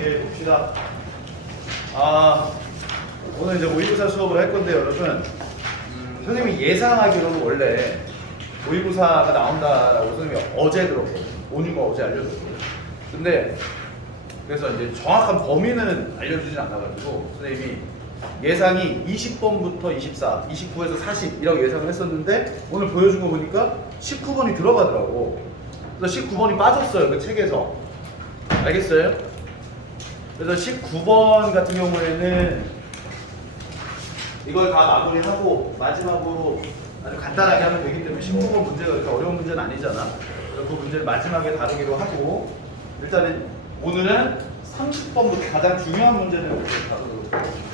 시작해 봅시다. 오늘 이제 모의고사 수업을 할 건데 여러분, 선생님이 예상하기로는 원래 모의고사가 나온다라고 선생님이 어제 들었거든요. 오늘과 어제 알려줬거든요. 근데 그래서 이제 정확한 범위는 알려주진 않아가지고 선생님이 예상이 20번부터 24, 29에서 40이라고 예상을 했었는데 오늘 보여준 거 보니까 19번이 들어가더라고. 그래서 19번이 빠졌어요, 그 책에서. 알겠어요? 그래서 19번 같은 경우에는 이걸 다 마무리하고 마지막으로 아주 간단하게 하면 되기 때문에 19번 문제가 그렇게 어려운 문제는 아니잖아. 그래서 그 문제를 마지막에 다루기로 하고 일단은 오늘은 30번부터 가장 중요한 문제를 다루도록 하겠습니다.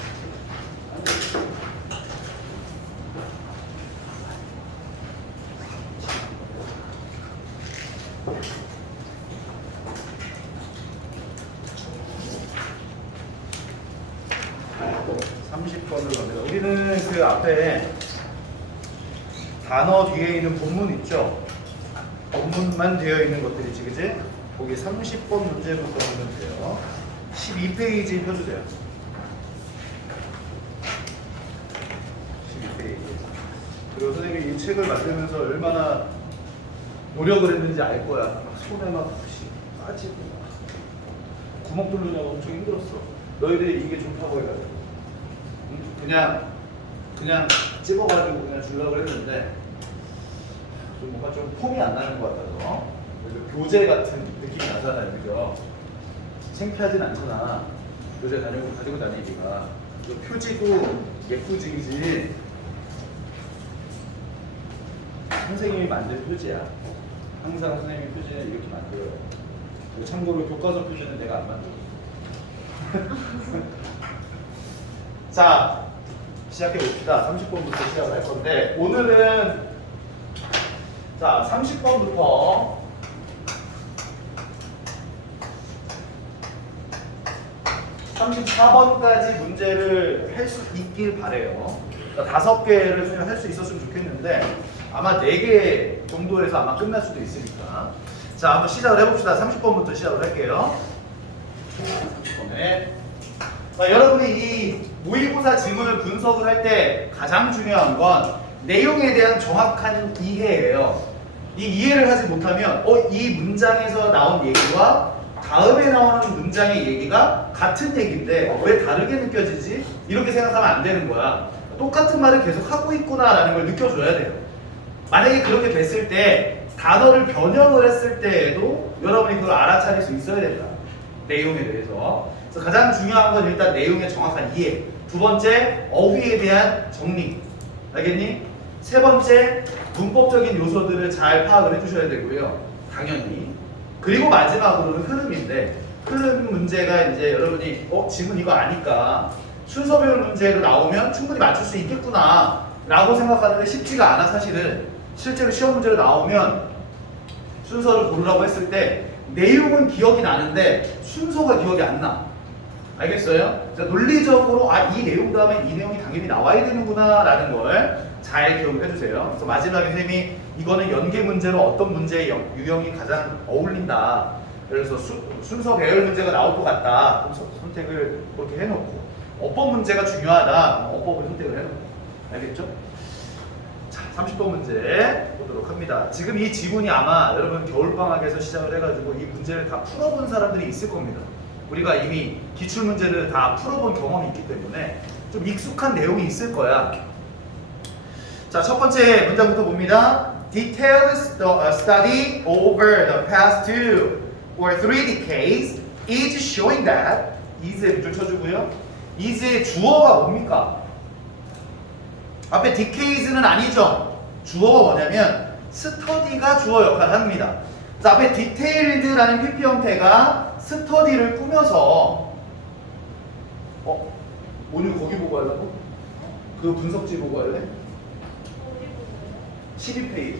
30번으로 갑니다. 우리는 그 앞에 단어 뒤에 있는 본문 있죠? 본문만 되어 있는 것들이지, 그지? 거기 30번 문제부터 보면 돼요. 12페이지 펴주세요. 12페이지. 그리고 선생님이 이 책을 만들면서 얼마나 노력을 했는지 알 거야. 막 손에 막 빠지고 구멍 뚫느냐고 엄청 힘들었어. 너희들이 이게 좋다고 해가지고 그냥 찍어가지고 그냥 주려고 했는데 좀 뭔가 좀 폼이 안 나는 것 같아서 교재 같은 느낌이 나잖아요, 그죠? 창피하진 않잖아. 교재 가지고 다니기가. 표지도 예쁘지지 선생님이 만든 표지야. 항상 선생님이 표지는 이렇게 만들어요. 참고로 교과서 표지는 내가 안 만들었어. 자, 시작해 봅시다. 30번부터 시작을 할 건데 오늘은 자 30번부터 34번까지 문제를 할 수 있길 바래요. 그러니까 5개를 할 수 있었으면 좋겠는데 아마 4개 정도에서 아마 끝날 수도 있으니까. 자, 한번 시작을 해봅시다. 30번부터 시작을 할게요. 30번에 여러분이 이 모의고사 지문을 분석을 할 때 가장 중요한 건 내용에 대한 정확한 이해예요. 이 이해를 하지 못하면 이 문장에서 나온 얘기와 다음에 나오는 문장의 얘기가 같은 얘기인데 왜 다르게 느껴지지? 이렇게 생각하면 안 되는 거야. 똑같은 말을 계속 하고 있구나라는 걸 느껴줘야 돼요. 만약에 그렇게 됐을 때 단어를 변형을 했을 때에도 여러분이 그걸 알아차릴 수 있어야 된다. 내용에 대해서. 그래서 가장 중요한 건 일단 내용의 정확한 이해. 두 번째, 어휘에 대한 정리. 알겠니? 세 번째, 문법적인 요소들을 잘 파악을 해주셔야 되고요. 당연히. 그리고 마지막으로는 흐름인데 흐름 문제가 이제 여러분이 지문 이거 아니까 순서별 문제로 나오면 충분히 맞출 수 있겠구나 라고 생각하는데 쉽지가 않아. 사실은 실제로 시험 문제로 나오면 순서를 고르라고 했을 때 내용은 기억이 나는데 순서가 기억이 안 나. 알겠어요? 논리적으로 이 내용 다음에 이 내용이 당연히 나와야 되는구나 라는 걸 잘 기억을 해주세요. 그래서 마지막에 선생님이 이거는 연계 문제로 어떤 문제의 유형이 가장 어울린다. 그래서 순서 배열 문제가 나올 것 같다. 그럼 선택을 그렇게 해놓고 어법 문제가 중요하다. 어법을 선택을 해놓고. 알겠죠? 자, 30번 문제 보도록 합니다. 지금 이 지문이 아마 여러분 겨울방학에서 시작을 해가지고 이 문제를 다 풀어본 사람들이 있을 겁니다. 우리가 이미 기출문제를 다 풀어본 경험이 있기 때문에 좀 익숙한 내용이 있을 거야. 자, 첫 번째 문장부터 봅니다. Detailed study over the past 2 or 3 decades is showing that is에 밑줄 쳐주고요. is의 주어가 뭡니까? 앞에 decades는 아니죠. 주어가 뭐냐면 study가 주어 역할을 합니다. 그래서 앞에 detailed라는 PP 형태가 스터디를 꾸며서 오늘 거기 보고 하려고? 그 분석지 보고 할래? 12페이지.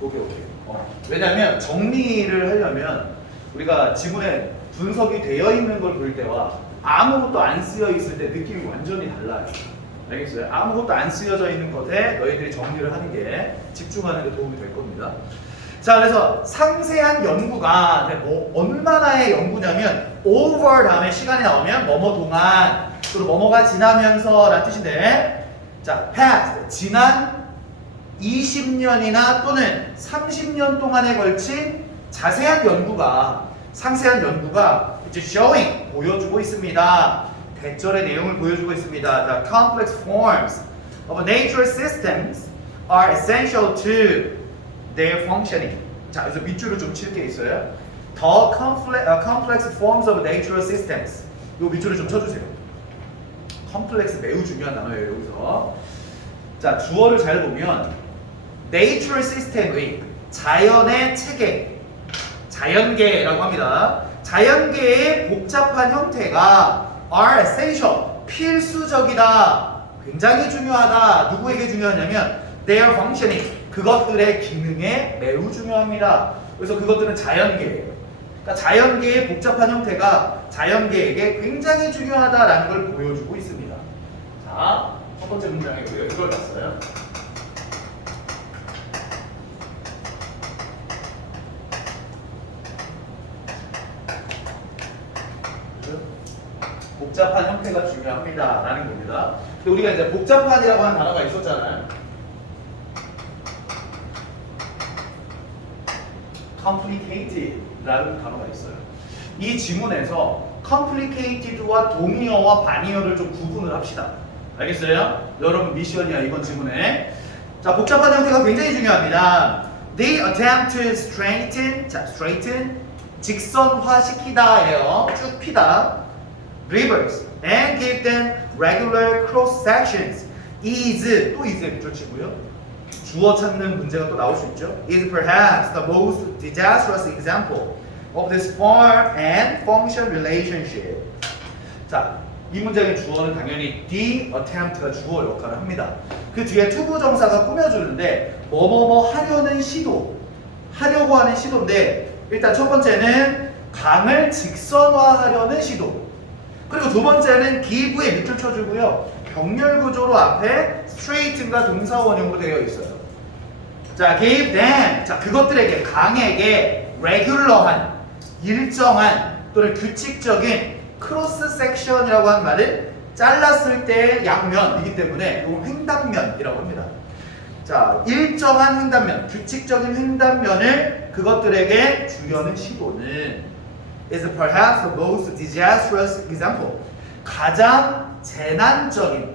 오케이. 왜냐면 정리를 하려면 우리가 지문에 분석이 되어 있는 걸 볼 때와 아무것도 안 쓰여 있을 때 느낌이 완전히 달라요. 알겠어요? 아무것도 안 쓰여져 있는 것에 너희들이 정리를 하는 게 집중하는 데 도움이 될 겁니다. 자, 그래서 상세한 연구가 뭐 얼마나의 연구냐면 over 다음에 시간이 나오면 뭐뭐 동안 그리고 뭐뭐가 지나면서 라는 뜻인데, 자, past 지난 20년이나 또는 30년 동안에 걸친 자세한 연구가, 상세한 연구가 이제 showing 보여주고 있습니다. 대절의 내용을 보여주고 있습니다. The complex forms of natural systems are essential to their functioning. 자, 그래서 밑줄을 좀 칠 게 있어요. The complex forms of natural systems. 요 밑줄을 좀 쳐주세요. complex 매우 중요한 단어예요, 여기서. 자, 주어를 잘 보면 natural system의 자연의 체계, 자연계라고 합니다. 자연계의 복잡한 형태가 are essential, 필수적이다, 굉장히 중요하다. 누구에게 중요하냐면 their functioning, 그것들의 기능에 매우 중요합니다. 그래서 그것들은 자연계예요. 그러니까 자연계의 복잡한 형태가 자연계에게 굉장히 중요하다라는 걸 보여주고 있습니다. 자, 첫 번째 문장에 우리가 이걸 봤어요. 복잡한 형태가 중요합니다 라는 겁니다. 근데 우리가 이제 복잡한이라고 하는 단어가 있었잖아요. complicated 라는 단어가 있어요. 이 지문에서 complicated와 동의어와 반의어를 좀 구분을 합시다. 알겠어요? 여러분 미션이야 이번 지문에. 자, 복잡한 형태가 굉장히 중요합니다. They attempt to straighten, 자, straighten 직선화시키다예요. 쭉 피다. Rivers and give them regular cross sections. Is 또 is에 밑줄 치고요. 주어 찾는 문제가 또 나올 수 있죠. Is perhaps the most disastrous example of this form and function relationship. 자, 이 문장의 주어는 당연히 the attempt가 주어 역할을 합니다. 그 뒤에 투부정사가 꾸며주는데 뭐뭐뭐 하려는 시도, 하려고 하는 시도인데 일단 첫 번째는 강을 직선화하려는 시도. 그리고 두 번째는 give에 밑줄 쳐주고요. 병렬 구조로 앞에 straight과 동사 원형으로 되어 있어요. 자, give them. 자, 그것들에게, 강에게 regular한, 일정한 또는 규칙적인 크로스 섹션이라고 하는 말은 잘랐을 때의 양면이기 때문에 이건 횡단면이라고 합니다. 자, 일정한 횡단면, 규칙적인 횡단면을 그것들에게 주려는 시도는 is perhaps the most disastrous example. 가장 재난적인,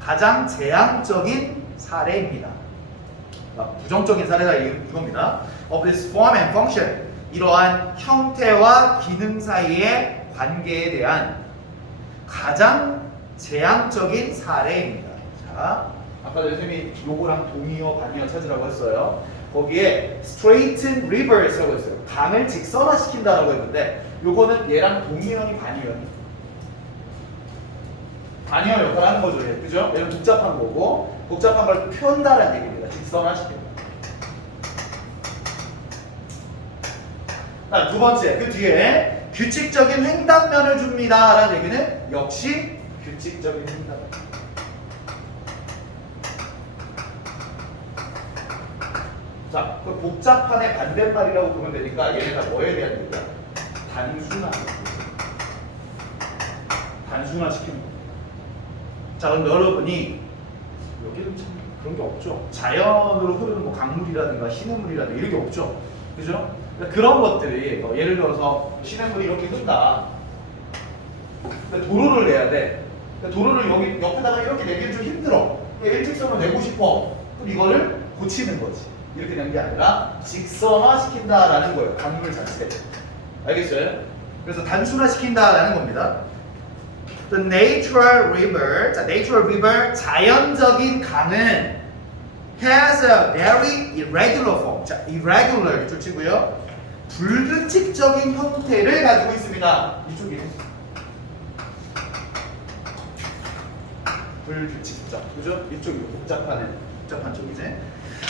가장 재앙적인 사례입니다. 부정적인 사례다 이겁니다. Of this form and function. 이러한 형태와 기능 사이의 관계에 대한 가장 재앙적인 사례입니다. 자, 아까 선생님이 요거랑 동의어, 반의어 찾으라고 했어요. 거기에 straighten rivers라고 했어요. 강을 직선화시킨다라고 했는데 요거는 얘랑 동의어니 반의어니? 반의어 역할을 하는 거죠. 얘. 그죠? 얘는 복잡한 거고 복잡한 걸 편다라는 얘기입니다. 직선화시킨다. 자, 두 번째, 그 뒤에 규칙적인 횡단면을 줍니다 라는 얘기는 역시 규칙적인 횡단면. 자, 그 복잡한의 반대말이라고 보면 되니까 얘네가 뭐에 대한 얘기야? 단순화. 단순화시키는 거. 자, 그럼 여러분이 여기는 참 그런 게 없죠. 자연으로 흐르는 뭐 강물이라든가 시냇물이라든가 이런 게 없죠. 그죠? 그러니까 그런 것들이 예를 들어서 시냇물이 이렇게 흐른다. 그러니까 도로를 내야 돼. 그러니까 도로를 여기 옆에다가 이렇게 내기는 좀 힘들어. 그러니까 일직선으로 내고 싶어. 그럼 이거를 고치는 거지. 이렇게 되는 게 아니라 직선화시킨다라는 거예요. 강물 자체. 알겠어요? 그래서 단순화시킨다라는 겁니다. The natural river, 자, natural river, 자연적인 강은 has a very irregular form. 자, irregular 밑줄 치고요. 불규칙적인 형태를 가지고 있습니다. 이쪽이 불규칙적, 그죠? 이쪽이 복잡한 쪽이지.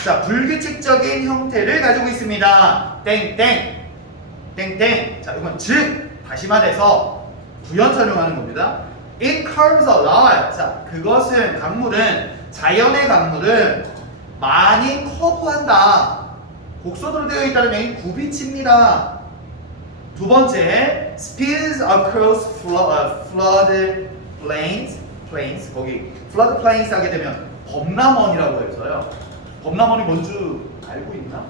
자, 불규칙적인 형태를 가지고 있습니다. 땡땡, 땡땡. 자, 이건 즉 다시 말해서 부연 설명하는 겁니다. It curves a lot. 자, 그것은 강물은 자연의 강물은 많이 커브한다. 곡선으로 되어 있다는 얘기 굽이칩니다. 두 번째, spills across flood plains. 거기 flood plains 하게 되면 범람원이라고 해서요. 범람원이 뭔지 알고 있나?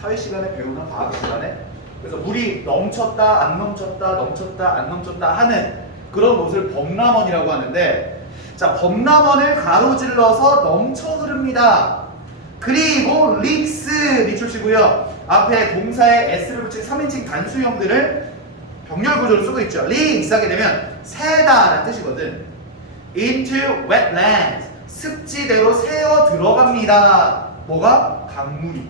사회 시간에 배우나 과학 시간에? 그래서 물이 넘쳤다, 안 넘쳤다, 넘쳤다, 안 넘쳤다 하는 그런 곳을 범람원이라고 하는데, 자, 범람원을 가로질러서 넘쳐 흐릅니다. 그리고 leaks 밑줄치고요. 앞에 동사에 s를 붙인 3인칭 단수형들을 병렬 구조로 쓰고 있죠. leaks 하게 되면 새다라는 뜻이거든. into wetlands 습지대로 새어 들어갑니다. 뭐가? 강물이.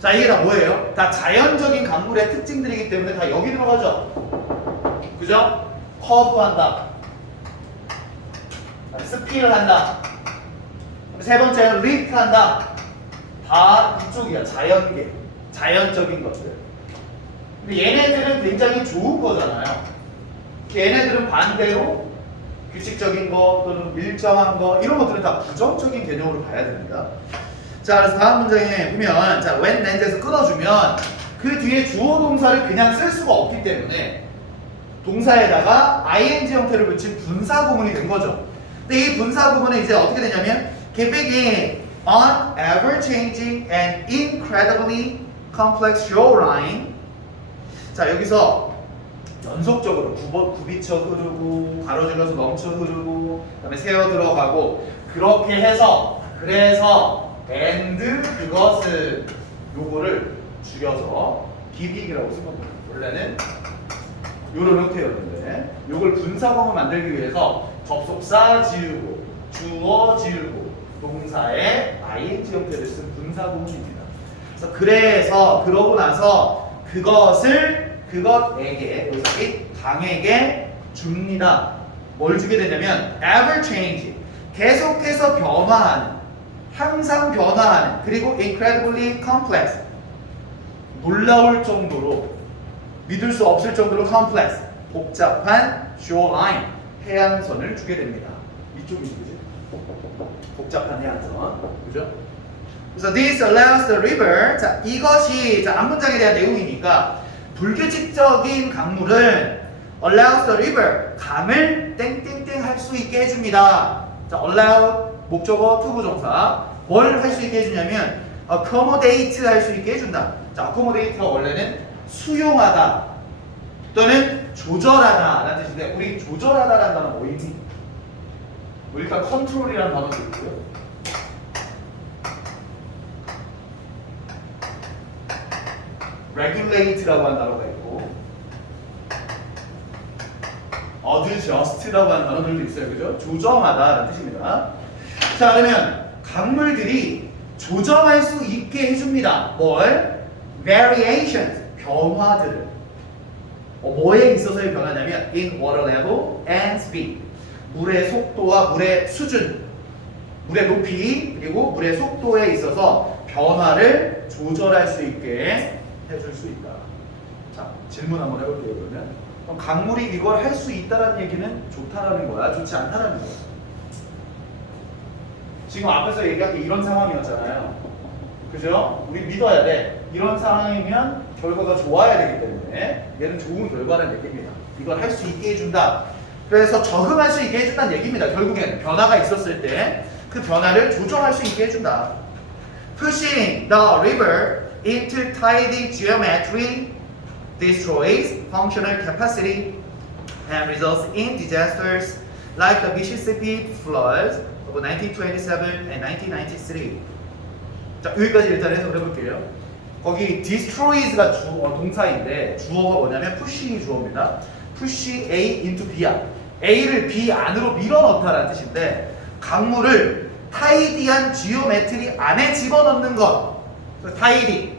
자, 이게 다 뭐예요? 다 자연적인 강물의 특징들이기 때문에 다 여기 들어가죠. 그죠? 커브한다. 스피를 한다. 세 번째는 리프트한다. 다 이쪽이야. 자연계. 자연적인 것들. 근데 얘네들은 굉장히 좋은 거잖아요. 얘네들은 반대로 규칙적인 거 또는 일정한 거 이런 것들은 다 부정적인 개념으로 봐야 됩니다. 자, 그래서 다음 문장에 보면 자, when land에서 끊어주면 그 뒤에 주어 동사를 그냥 쓸 수가 없기 때문에 동사에다가 ing 형태를 붙인 분사 구문이 된 거죠. 근데 이 분사 구문은 이제 어떻게 되냐면 keeping on ever-changing and incredibly complex shoreline. 자, 여기서 연속적으로 굽이쳐 흐르고 가로질러서 넘쳐 흐르고 그다음에 새어 들어가고 그렇게 해서 그래서 and 그것은 요거를 줄여서 기빅이라고 쓴 겁니다. 원래는 요런 형태였는데 요걸 분사구문 만들기 위해서 접속사 지우고 주어 지우고 동사에 ing 형태를 쓴 분사구문입니다. 그래서 그러고 나서 그것에게 여기서 이 강에게 줍니다. 뭘 주게 되냐면 ever change 계속해서 변화하는 항상 변화하는 그리고 incredibly complex 놀라울 정도로 믿을 수 없을 정도로 complex 복잡한 shoreline 해안선을 주게 됩니다. 이쪽이지, 그지? 복잡한 해안선, 그죠? 그래서 this allows the river. 자, 이것이 자, 앞문장에 대한 내용이니까 불규칙적인 강물은 allows the river 강을 땡땡땡 할 수 있게 해줍니다. 자, allow 목적어 투부정사 뭘 할 수 있게 해주냐면 accommodate 할 수 있게 해준다. 자, accommodate가 원래는 수용하다 또는 조절하다 라는 뜻인데 우리 조절하다라는 단어 뭐 있니? 일단 컨트롤이라는 단어도 있고요. regulate라고 하는 단어가 있고 adjust라고 하는 단어들도 있어요. 그죠? 조정하다라는 뜻입니다. 자, 그러면 강물들이 조정할 수 있게 해줍니다. 뭘? variations, 변화들을. 뭐에 있어서의 변화냐면 in water level and speed. 물의 속도와 물의 수준, 물의 높이 그리고 물의 속도에 있어서 변화를 조절할 수 있게 해줄 수 있다. 자, 질문 한번 해볼게요. 그럼 강물이 이걸 할 수 있다라는 얘기는 좋다라는 거야? 좋지 않다라는 거야? 지금 앞에서 얘기한 게 이런 상황이었잖아요. 그죠? 우리 믿어야 돼. 이런 상황이면 결과가 좋아야 되기 때문에 얘는 좋은 결과라는 얘기입니다. 이걸 할 수 있게 해준다. 그래서 적응할 수 있게 해준다는 얘기입니다. 결국엔 변화가 있었을 때 그 변화를 조정할 수 있게 해준다. Pushing the river into tidy geometry destroys functional capacity and results in disasters like the Mississippi floods of 1927 and 1993. 자, 여기까지 일단 해석을 해볼게요. 거기 destroys가 동사인데 주어가 뭐냐면 pushing이 주어입니다. push A into B야. A를 B 안으로 밀어넣다라는 뜻인데 강물을 타이디한 지오메트리 안에 집어넣는 것. 타이디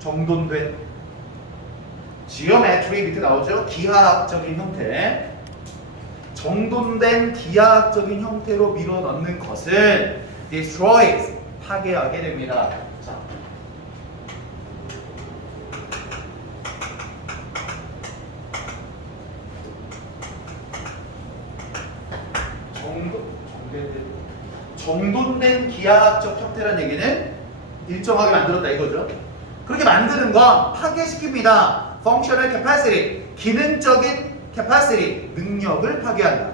정돈된 지오메트리 밑에 나오죠. 기하학적인 형태. 정돈된 기하학적인 형태로 밀어넣는 것을 destroys 파괴하게 됩니다. 자. 정돈된 기하학적 형태라는 얘기는 일정하게 만들었다 이거죠. 그렇게 만드는 건 파괴시킵니다. functional capacity, 기능적인 capacity, 능력을 파괴한다.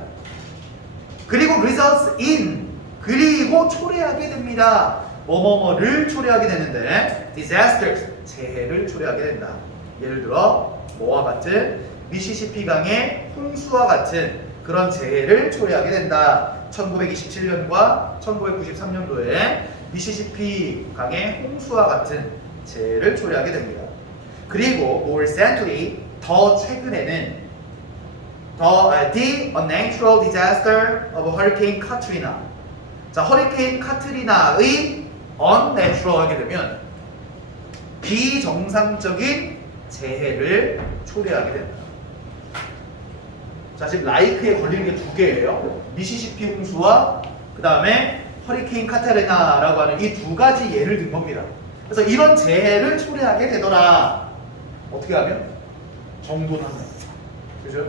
그리고 results in, 그리고 초래하게 됩니다. 뭐뭐뭐를 초래하게 되는데 disasters, 재해를 초래하게 된다. 예를 들어 뭐와 같은 미시시피 강의 홍수와 같은 그런 재해를 초래하게 된다. 1927년과 1993년도에 미시시피 강의 홍수와 같은 재해를 초래하게 됩니다. 그리고 more recently, 더 최근에는 the unnatural disaster of Hurricane Katrina. 자, 허리케인 카트리나의 unnatural 하게 되면 비정상적인 재해를 초래하게 된다. 자, 지금 라이크에 걸리는 게 두 개예요. 미시시피 홍수와 그 다음에 허리케인 카트리나라고 하는 이 두 가지 예를 든 겁니다. 그래서 이런 재해를 초래하게 되더라. 어떻게 하면? 정돈하면. 그죠?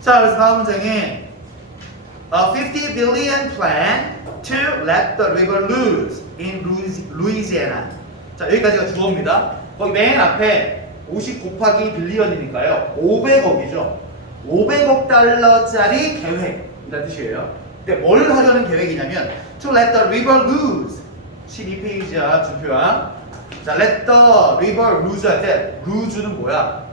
자, 그래서 다음 문장에 A 50 billion plan to let the river loose in Louisiana. 자, 여기까지가 주어입니다. 거기 맨 앞에 50 곱하기 빌리언이니까요. 500억이죠. 500억 달러짜리 계획이라는 뜻이에요. 근데 뭘 하려는 계획이냐면 to let the river loose. 12페이지야, 준표야. 자, let the river loose 할 때 loose는 뭐야?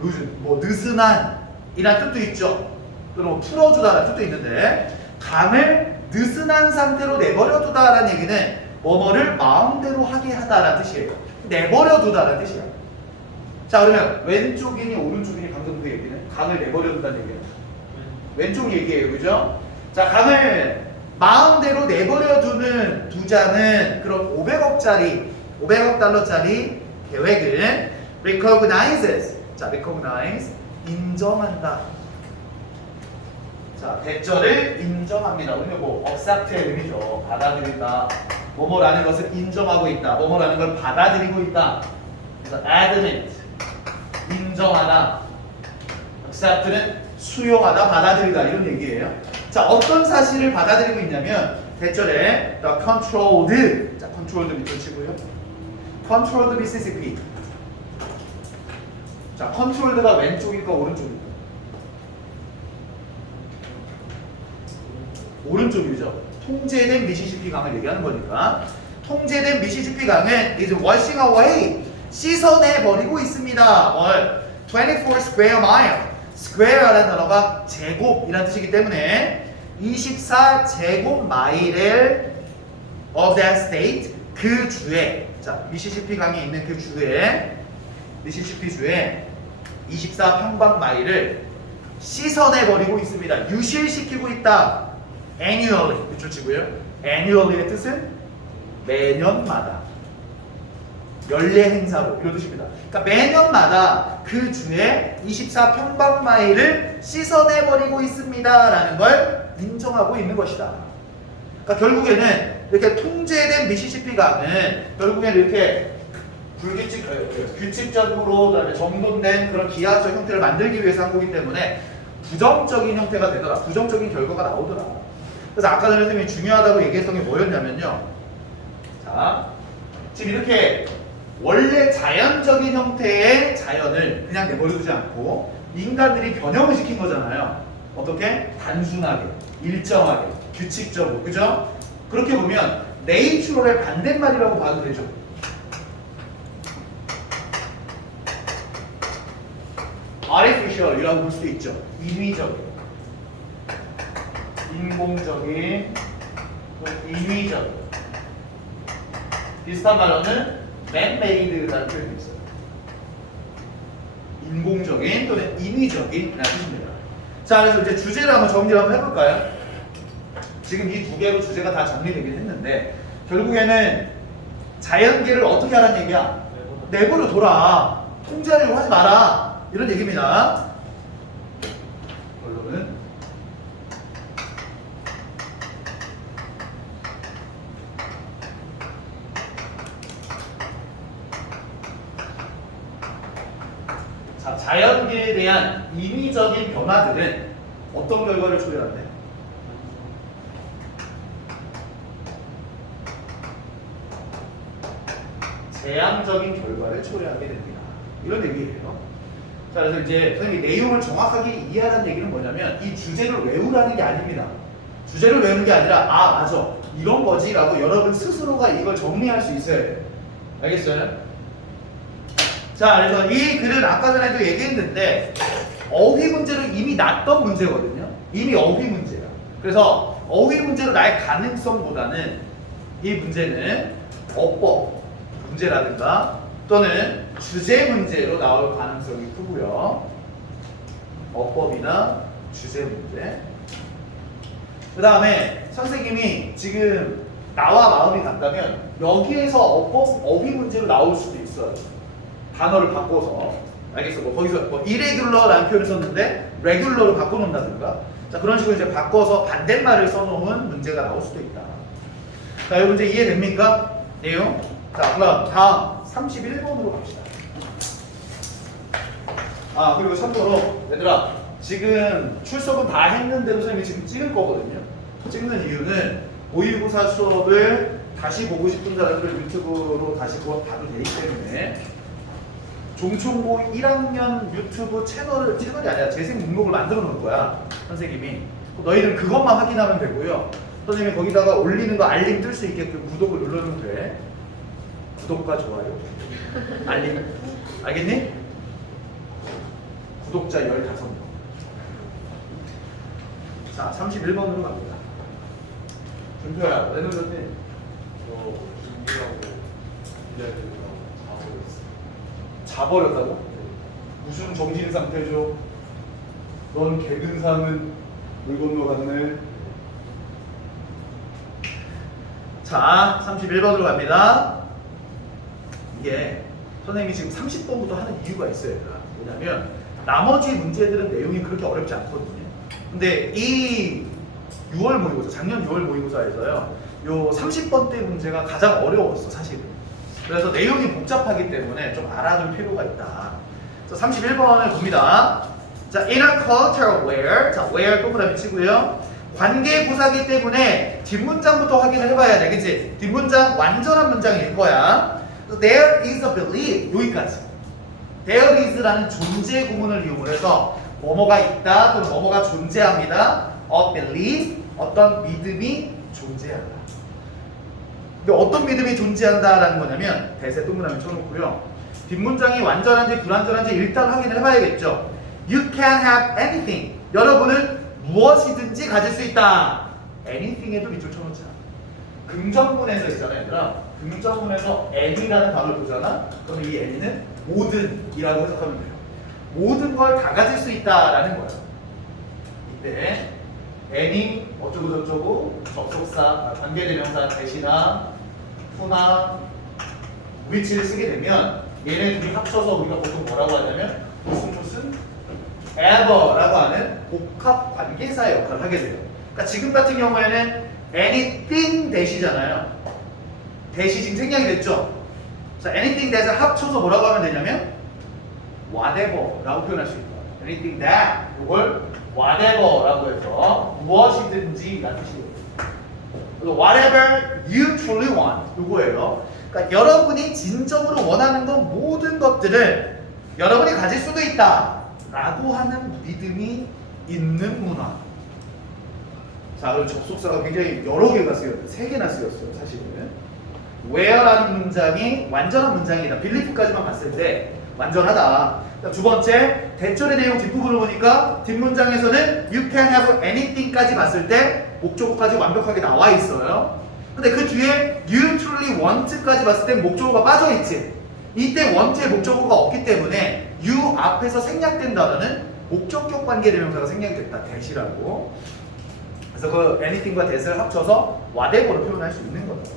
lose, 뭐 느슨한 이란 뜻도 있죠. 또는 뭐 풀어주다라는 뜻도 있는데 강을 느슨한 상태로 내버려두다라는 얘기는 뭐뭐를 마음대로 하게 하다라는 뜻이에요. 내버려두다라는 뜻이야. 자, 그러면 왼쪽이니 오른쪽이니 방금 그 얘기는 강을 내버려둔다는 얘기예요. 왼쪽 얘기예요, 그죠? 자, 강을 마음대로 내버려두는 두자는 그런 500억 달러짜리 계획은 recognizes. 자, recognize 인정한다. 자, 대절을 인정합니다. 오늘 뭐 accept의 의미죠. 받아들인다. 뭐뭐라는 것을 인정하고 있다. 뭐뭐라는 걸 받아들이고 있다. 그래서 admit 인정하다. accept는 수용하다, 받아들이다 이런 얘기예요. 자, 어떤 사실을 받아들이고 있냐면 대절에 the controlled, 자, controlled 밑줄 치고요. controlled Mississippi. 자, 컨트롤드가 왼쪽일까 오른쪽일까? 오른쪽이죠. 통제된 미시시피 강을 얘기하는 거니까. 통제된 미시시피 강은 is washing away, 씻어내버리고 있습니다. 뭘? 24 square mile. square라는 단어가 제곱이라는 뜻이기 때문에 24 제곱 마일의 of that state, 그 주에, 자, 미시시피 강이 있는 그 주에, 미시시피 주에 24 평방 마일을 씻어내버리고 있습니다. 유실시키고 있다. annually, 밑줄 치고요. annually의 뜻은 매년마다. 연례 행사로 이런 뜻입니다. 그러니까 매년마다 그 주에 24 평방 마일을 씻어내버리고 있습니다라는 걸 인정하고 있는 것이다. 그러니까 결국에는 이렇게 통제된 미시시피 강은 결국에는 이렇게 규칙적으로 그다음에 정돈된 그런 기하학적 형태를 만들기 위해서 한 거기 때문에 부정적인 형태가 되더라. 부정적인 결과가 나오더라. 그래서 아까 전에 선생님이 중요하다고 얘기했던 게 뭐였냐면요. 자, 지금 이렇게 원래 자연적인 형태의 자연을 그냥 내버려두지 않고 인간들이 변형을 시킨 거잖아요. 어떻게? 단순하게, 일정하게, 규칙적으로, 그죠? 그렇게 보면 네이처럴의 반대말이라고 봐도 되죠. artificial이라고 볼 수도 있죠. 인위적인, 인공적인, 인위적인. 비슷한 말로는 man-made라는 표현이 있어요. 인공적인 또는 인위적인이라는 뜻입니다. 자, 그래서 이제 주제를 한번 정리를 한번 해볼까요? 지금 이 두 개로 주제가 다 정리되긴 했는데 결국에는 자연계를 어떻게 하라는 얘기야? 내버려 둬라. 통제하려고 하지 마라. 이런 얘기입니다. 결론은 자, 자연계에 대한 인위적인 변화들은 어떤 결과를 초래한대? 재앙적인 결과를 초래하게 됩니다. 이런 얘기예요. 자, 그래서 이제 선생님이 내용을 정확하게 이해하라는 얘기는 뭐냐면 이 주제를 외우라는 게 아닙니다. 주제를 외우는 게 아니라 아 맞아 이런 거지 라고 여러분 스스로가 이걸 정리할 수 있어야 돼요. 알겠어요? 자, 그래서 이 글은 아까 전에도 얘기했는데 어휘 문제를 이미 놨던 문제거든요. 이미 어휘 문제야. 그래서 어휘 문제로 날 가능성보다는 이 문제는 어법 문제라든가 또는 주제 문제로 나올 가능성이 크고요. 어법이나 주제 문제. 그 다음에 선생님이 지금 나와 마음이 같다면 여기에서 어법, 어휘 문제로 나올 수도 있어요. 단어를 바꿔서. 알겠어? 뭐 거기서 뭐 irregular라는 표현을 썼는데 regular로 바꿔놓는다든가. 자, 그런 식으로 이제 바꿔서 반대말을 써놓은 문제가 나올 수도 있다. 자, 이 문제 이해됩니까? 내용. 자, 그럼 다음 31번으로 갑시다. 아, 그리고 참고로 얘들아 지금 출석은 다 했는데도 선생님이 지금 찍을 거거든요. 찍는 이유는 모의고사 수업을 다시 보고 싶은 사람들 유튜브로 다시 봐도 되기 때문에 종총고 1학년 유튜브 채널이 아니라 재생 목록을 만들어 놓을 거야 선생님이. 너희들은 그것만 확인하면 되고요. 선생님이 거기다가 올리는 거 알림 뜰 수 있게끔 구독을 눌러주면 돼. 구독과 좋아요 알림 알겠니? 구독자 15명. 자, 31번으로 갑니다. 준표야, 왜 눌렀니? 저 준비하고 기다리다가 자버렸어요. 자버렸다고? 네. 무슨 정신 상태죠? 넌 개근상은 물 건너갔네. 자, 31번으로 갑니다. 이게 선생님이 지금 30번부터 하는 이유가 있어요. 얘들아. 왜냐면 나머지 문제들은 내용이 그렇게 어렵지 않거든요. 근데 이 6월 모의고사, 작년 6월 모의고사에서요, 요 30번 대 문제가 가장 어려웠어, 사실은. 그래서 내용이 복잡하기 때문에 좀 알아둘 필요가 있다. 그래서 31번을 봅니다. 자, in a culture where, 자, where 동그라미 치고요. 관계 부사기 때문에 뒷문장부터 확인을 해봐야 돼, 그치? 뒷문장 완전한 문장일 거야. There is a belief, 여기까지. There is라는 존재 구문을 이용을 해서 뭐뭐가 있다 또는 뭐뭐가 존재합니다. A belief, 어떤 믿음이 존재한다. 근데 어떤 믿음이 존재한다라는 거냐면 대세 동그라미 쳐놓고요. 뒷문장이 완전한지 불완전한지 일단 확인을 해봐야겠죠. You can have anything. 여러분은 무엇이든지 가질 수 있다. anything에도 밑줄 쳐놓자. 긍정문에서 있잖아요, 얘들아. 긍정문에서 any라는 단어를 보잖아. 그럼 이 any는 모든이라고 해석하면 돼요. 모든 걸 다 가질 수 있다라는 거예요. 이때 any 어쩌고 저쩌고 접속사, 관계대명사 대시나 후나 which를 쓰게 되면 얘네 둘이 합쳐서 우리가 보통 뭐라고 하냐면 무슨 ever라고 하는 복합 관계사의 역할을 하게 돼요. 그러니까 지금 같은 경우에는 anything 대시잖아요. 대시 지금 생략이 됐죠. 자, anything that을 합쳐서 뭐라고 하면 되냐면 whatever라고 표현할 수 있다. anything that 이걸 whatever라고 해서 무엇이든지 라는 뜻이에요. 그래서 whatever you truly want 이거예요. 그러니까 여러분이 진정으로 원하는 건 모든 것들을 여러분이 가질 수도 있다 라고 하는 믿음이 있는 문화. 자, 그럼 접속사가 굉장히 여러 개가 쓰였어요. 3개나 쓰였어요, 사실은. where라는 문장이 완전한 문장이다. belief까지만 봤을 때 완전하다. 두 번째, 대절의 내용 뒷부분을 보니까 뒷문장에서는 you can have anything까지 봤을 때 목적어까지 완벽하게 나와 있어요. 근데 그 뒤에 you truly want까지 봤을 때 목적어가 빠져있지. 이때 want의 목적어가 없기 때문에 you 앞에서 생략된 단어는 목적격 관계대명사가 생략이 됐다. that이라고. 그래서 그 anything과 that을 합쳐서 whatever로 표현할 수 있는 거죠.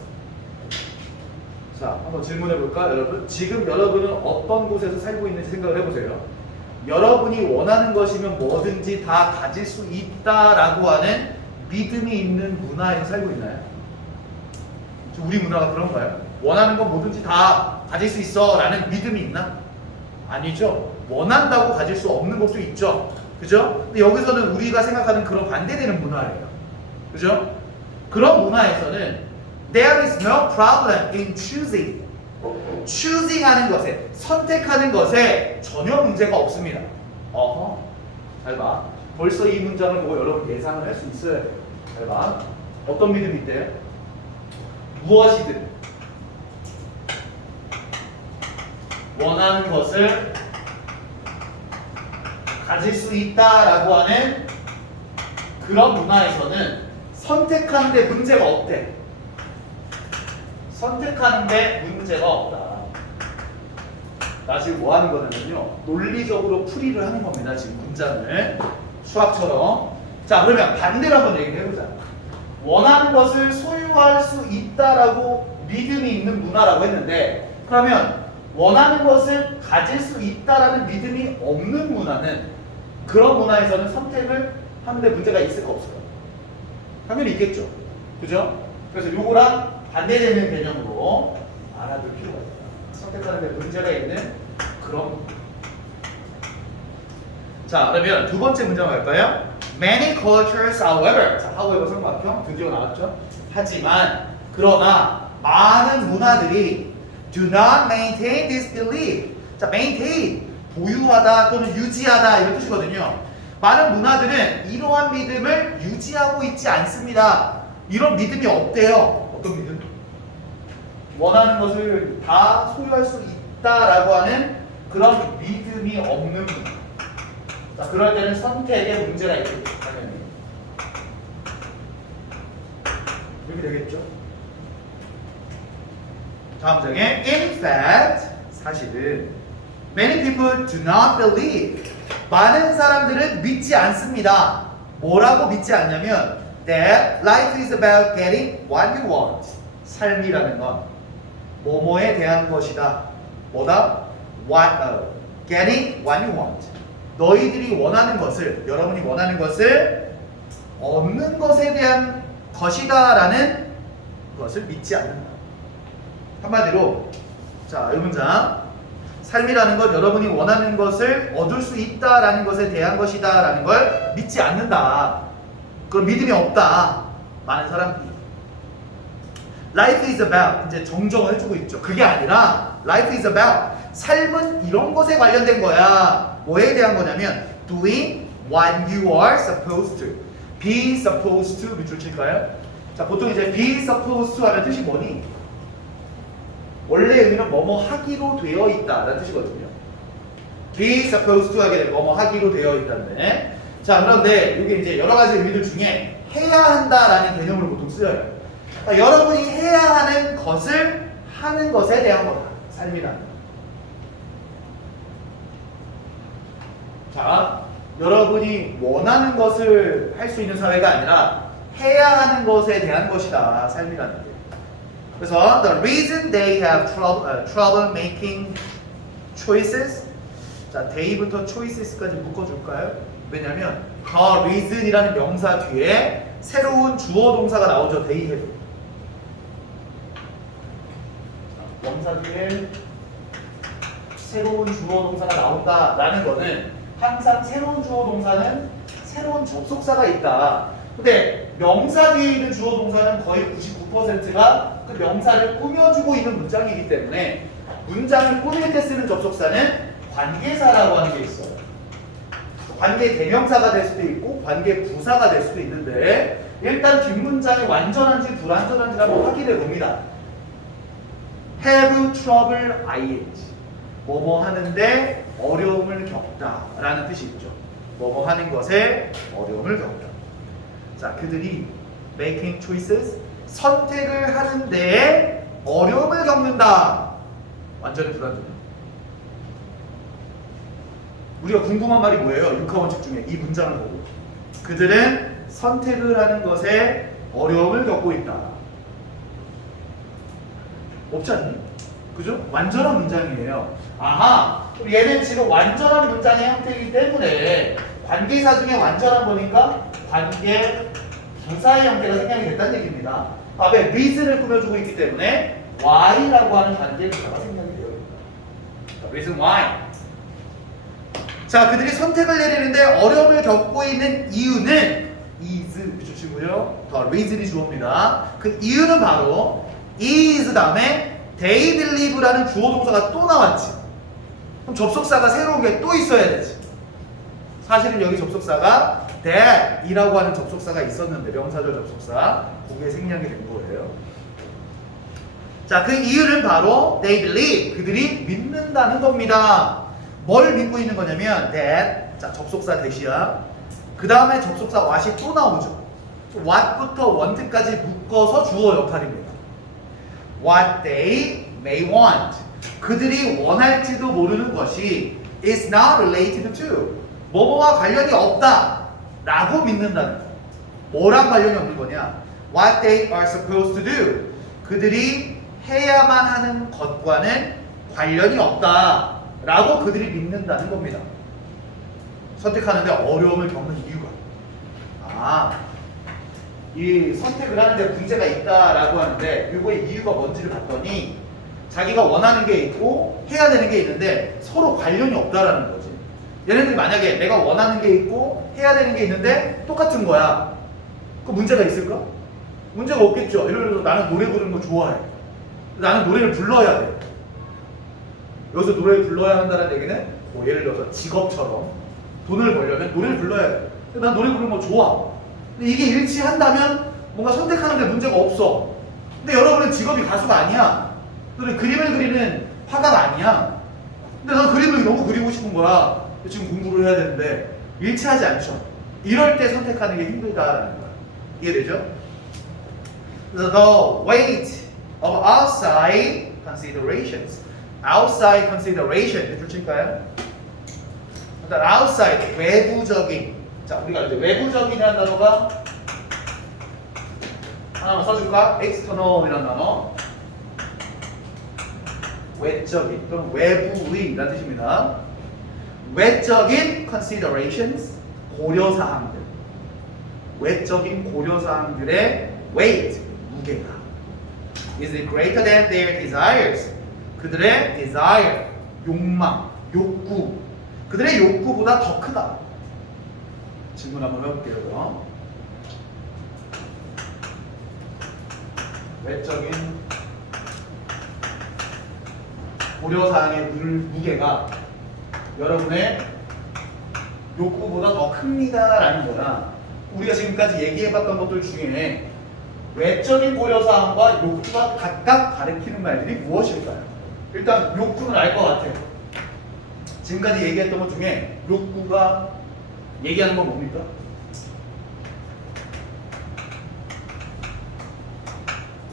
자, 한번 질문해 볼까, 여러분? 지금 여러분은 어떤 곳에서 살고 있는지 생각을 해보세요. 여러분이 원하는 것이면 뭐든지 다 가질 수 있다라고 하는 믿음이 있는 문화에서 살고 있나요? 우리 문화가 그런가요? 원하는 건 뭐든지 다 가질 수 있어 라는 믿음이 있나? 아니죠. 원한다고 가질 수 없는 것도 있죠. 그죠? 근데 여기서는 우리가 생각하는 그런 반대되는 문화예요. 그죠? 그런 문화에서는 there is no problem in choosing. choosing 하는 것에, 선택하는 것에 전혀 문제가 없습니다. 어허. 잘 봐. 벌써 이 문장을 보고 여러분 예상을 할 수 있어야 돼요. 잘 봐. 어떤 믿음이 있대요? 무엇이든 원하는 것을 가질 수 있다라고 하는 그런 문화에서는 선택하는데 문제가 없대. 선택하는데 문제가 없다. 나 지금 뭐 하는 거냐면요, 논리적으로 풀이를 하는 겁니다. 지금 문장을 수학처럼. 자, 그러면 반대로 한번 얘기를 해보자. 원하는 것을 소유할 수 있다라고 믿음이 있는 문화라고 했는데, 그러면 원하는 것을 가질 수 있다라는 믿음이 없는 문화는, 그런 문화에서는 선택을 하는데 문제가 있을까 없을까? 당연히 있겠죠. 그죠? 그래서 요거랑 반대되는 개념으로 알아둘 필요가 있다. 선택하는데 문제가 있는 그런. 자, 그러면 두 번째 문장 갈까요? Many cultures, however. 자, however 삼각형 드디어 나왔죠. 하지만, 그러나 많은 문화들이 do not maintain this belief. 자, maintain 보유하다 또는 유지하다 이런 뜻이거든요. 많은 문화들은 이러한 믿음을 유지하고 있지 않습니다. 이런 믿음이 없대요. 어떤 믿음? 원하는 것을 다 소유할 수 있다라고 하는 그런 믿음이 없는 문화. 자, 그럴 때는 선택에 문제가 있겠죠. 당연히. 이렇게 되겠죠. 다음 장에 in fact, 사실은 many people do not believe. 많은 사람들은 믿지 않습니다. 뭐라고 믿지 않냐면 that life is about getting what you want. 삶이라는 건 뭐뭐에 대한 것이다. 뭐다? Getting what you want. 너희들이 원하는 것을, 여러분이 원하는 것을 얻는 것에 대한 것이다 라는 것을 믿지 않는다. 한마디로, 자, 이 문장, 삶이라는 건 여러분이 원하는 것을 얻을 수 있다라는 것에 대한 것이다 라는 걸 믿지 않는다. 그런 믿음이 없다. 많은 사람들이. Life is about, 이제 정정을 해주고 있죠. 그게 아니라 Life is about, 삶은 이런 것에 관련된 거야. 뭐에 대한 거냐면 doing what you are supposed to. be supposed to 밑줄 칠까요? 자, 보통 이제 be supposed to 하는 뜻이 뭐니? 원래 의미는 뭐뭐 하기로 되어 있다라는 뜻이거든요. be supposed to 하게 되면 뭐뭐 하기로 되어 있다는데. 자, 그런데 이게 이제 여러 가지 의미들 중에 해야 한다라는 개념으로 보통 쓰여요. 그러니까 여러분이 해야 하는 것을 하는 것에 대한 거다. 삶이라는 거. 자, 여러분이 원하는 것을 할 수 있는 사회가 아니라 해야 하는 것에 대한 것이다. 삶이라는 게. 그래서 the reason they have trouble making choices. 자, they부터 choices까지 묶어줄까요? 왜냐면 the reason이라는 명사 뒤에 새로운 주어 동사가 나오죠. they have. 명사 뒤에 새로운 주어 동사가 나온다라는 거는 항상 새로운 주어 동사는 새로운 접속사가 있다. 근데 명사 뒤에 있는 주어 동사는 거의 99%가 그 명사를 꾸며주고 있는 문장이기 때문에 문장을 꾸밀 때 쓰는 접속사는 관계사라고 하는 게 있어요. 관계 대명사가 될 수도 있고 관계 부사가 될 수도 있는데, 일단 뒷문장이 완전한지 불완전한지 한번 확인해 봅니다. have trouble ing. 뭐뭐 하는데 어려움을 겪다 라는 뜻이 있죠. 뭐뭐 하는 것에 어려움을 겪다. 자, 그들이 making choices, 선택을 하는데 어려움을 겪는다. 완전히 불완전해. 우리가 궁금한 말이 뭐예요? 육하원칙 중에 이 문장을 보고 그들은 선택을 하는 것에 어려움을 겪고 있다. 없지 않니? 그죠? 완전한 문장이에요. 아하, 얘는 지금 완전한 문장의 형태이기 때문에 관계사 중에 완전한 거니까 관계 부사의 형태가 생략이 됐다는 얘기입니다. 앞에 reason을 꾸며주고 있기 때문에 why라고 하는 관계 부사가 생략이 되어 있다. reason why. 자, 그들이 선택을 내리는데 어려움을 겪고 있는 이유는 is 주시고요. 더 reason이 주어입니다. 그 이유는 바로 is 다음에 they believe라는 주어 동사가 또 나왔지. 그럼 접속사가 새로운 게 또 있어야 되지. 사실은 여기 접속사가 that이라고 하는 접속사가 있었는데 명사절 접속사 그게 생략이 된 거예요. 자, 그 이유는 바로 they believe 그들이 믿는다는 겁니다. 뭘 믿고 있는 거냐면 that 자 접속사 that이야. 그 다음에 접속사 what이 또 나오죠. what부터 want까지 묶어서 주어 역할입니다. What they may want 그들이 원할지도 모르는 것이 is not related to 뭐뭐와 관련이 없다 라고 믿는다는 거. 뭐랑 관련이 없는 거냐? What they are supposed to do 그들이 해야만 하는 것과는 관련이 없다 라고 그들이 믿는다는 겁니다. 선택하는데 어려움을 겪는 이유가 이 선택을 하는데 문제가 있다라고 하는데 이거의 이유가 뭔지를 봤더니 자기가 원하는 게 있고 해야 되는 게 있는데 서로 관련이 없다라는 거지. 얘네들이 만약에 내가 원하는 게 있고 해야 되는 게 있는데 똑같은 거야. 그 문제가 있을까? 문제가 없겠죠. 예를 들어서 나는 노래 부르는 거 좋아해. 나는 노래를 불러야 돼. 여기서 노래를 불러야 한다는 얘기는 예를 들어서 직업처럼 돈을 벌려면 노래를 불러야 돼. 난 노래 부르는 거 좋아. 근데 이게 일치한다면 뭔가 선택하는 데 문제가 없어. 근데 여러분은 직업이 가수가 아니야. 너는 그림을 그리는 화가가 아니야. 근데 넌 그림을 너무 그리고 싶은 거야. 지금 공부를 해야 되는데 일치하지 않죠. 이럴 때 선택하는 게 힘들다라는 거야. 이해되죠? 그래서 the weight of outside considerations. outside consideration 몇줄 칠까요? 일단 outside 외부적인. 자, 우리가 이제 외부적인이라는 단어가 하나만 써줄까? external이라는 단어. 외적인 또는 외부인이라는 뜻입니다. 외적인 considerations 고려사항들. 외적인 고려사항들의 weight 무게가 is it greater than their desires. 그들의 desire 욕망, 욕구. 그들의 욕구보다 더 크다. 질문 한번 해볼게요. 그럼. 외적인 고려사항의 무게가 여러분의 욕구보다 더 큽니다라는 거야. 우리가 지금까지 얘기해봤던 것들 중에 외적인 고려사항과 욕구가 각각 가리키는 말들이 무엇일까요? 일단 욕구는 알 것 같아요. 지금까지 얘기했던 것 중에 욕구가 얘기하는 건 뭡니까?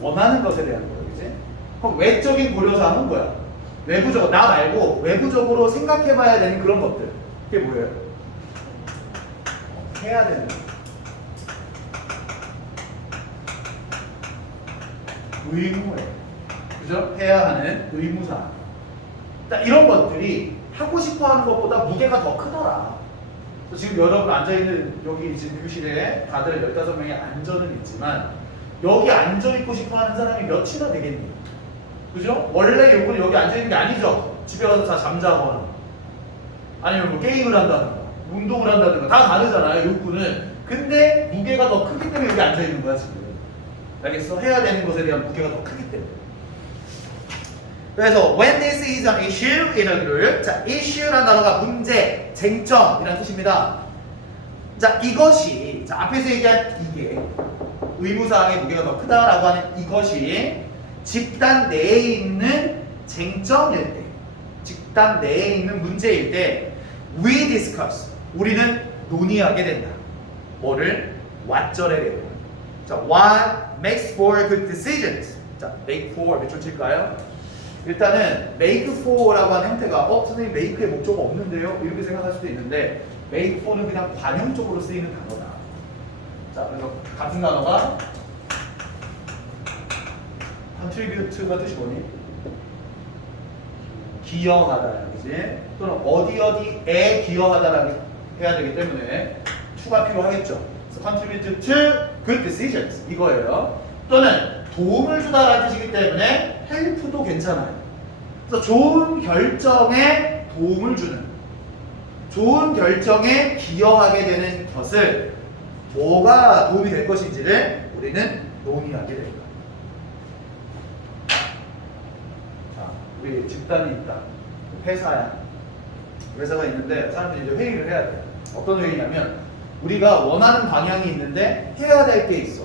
원하는 것에 대한 거예요, 그지? 그럼 외적인 고려사항은 뭐야? 외부적으로, 나 말고 외부적으로 생각해봐야 되는 그런 것들. 그게 뭐예요? 해야 되는 거. 의무예요. 그죠? 해야 하는 의무사항. 이런 것들이 하고 싶어 하는 것보다 무게가 더 크더라. 지금 여러분 앉아있는 여기 지금 교실에 다들 15명이 앉아는 있지만 여기 앉아있고 싶어 하는 사람이 몇이나 되겠니? 그죠? 원래 요거는 여기 앉아있는 게 아니죠? 집에 가서 다 잠자거나 아니면 뭐 게임을 한다든가 운동을 한다든가 다 다르잖아요, 욕구는. 근데 무게가 더 크기 때문에 여기 앉아있는 거야, 지금. 알겠어? 해야 되는 것에 대한 무게가 더 크기 때문에. 그래서 when this is an issue in a group, 자, issue라는 단어가 문제, 쟁점이라는 뜻입니다. 자, 이것이, 자, 앞에서 얘기한 이게 의무사항의 무게가 더 크다라고 하는 이것이 집단 내에 있는 쟁점일 때, 집단 내에 있는 문제일 때 we discuss, 우리는 논의하게 된다. 뭐를? what절에 대해. 자, what makes for good decisions. 자, make for 몇 줄 칠까요? 일단은 make for라고 하는 형태가 선생님 make의 목적어 없는데요? 이렇게 생각할 수도 있는데 make for는 그냥 관용적으로 쓰이는 단어다. 자, 그래서 같은 단어가 contribute가 뜻이 뭐니? 기여하다, 그지? 또는 어디에 기여하다라고 해야 되기 때문에 to가 필요하겠죠. 그래서 contribute to good decisions 이거예요. 또는 도움을 주다라는 뜻이기 때문에 help도 괜찮아요. 그래서 좋은 결정에 도움을 주는, 좋은 결정에 기여하게 되는 것을 뭐가 도움이 될 것인지를 우리는 논의하게 됩니다. 자, 우리 집단이 있다. 회사가 있는데 사람들이 이제 회의를 해야 돼. 어떤 회의냐면 우리가 원하는 방향이 있는데 해야 될 게 있어.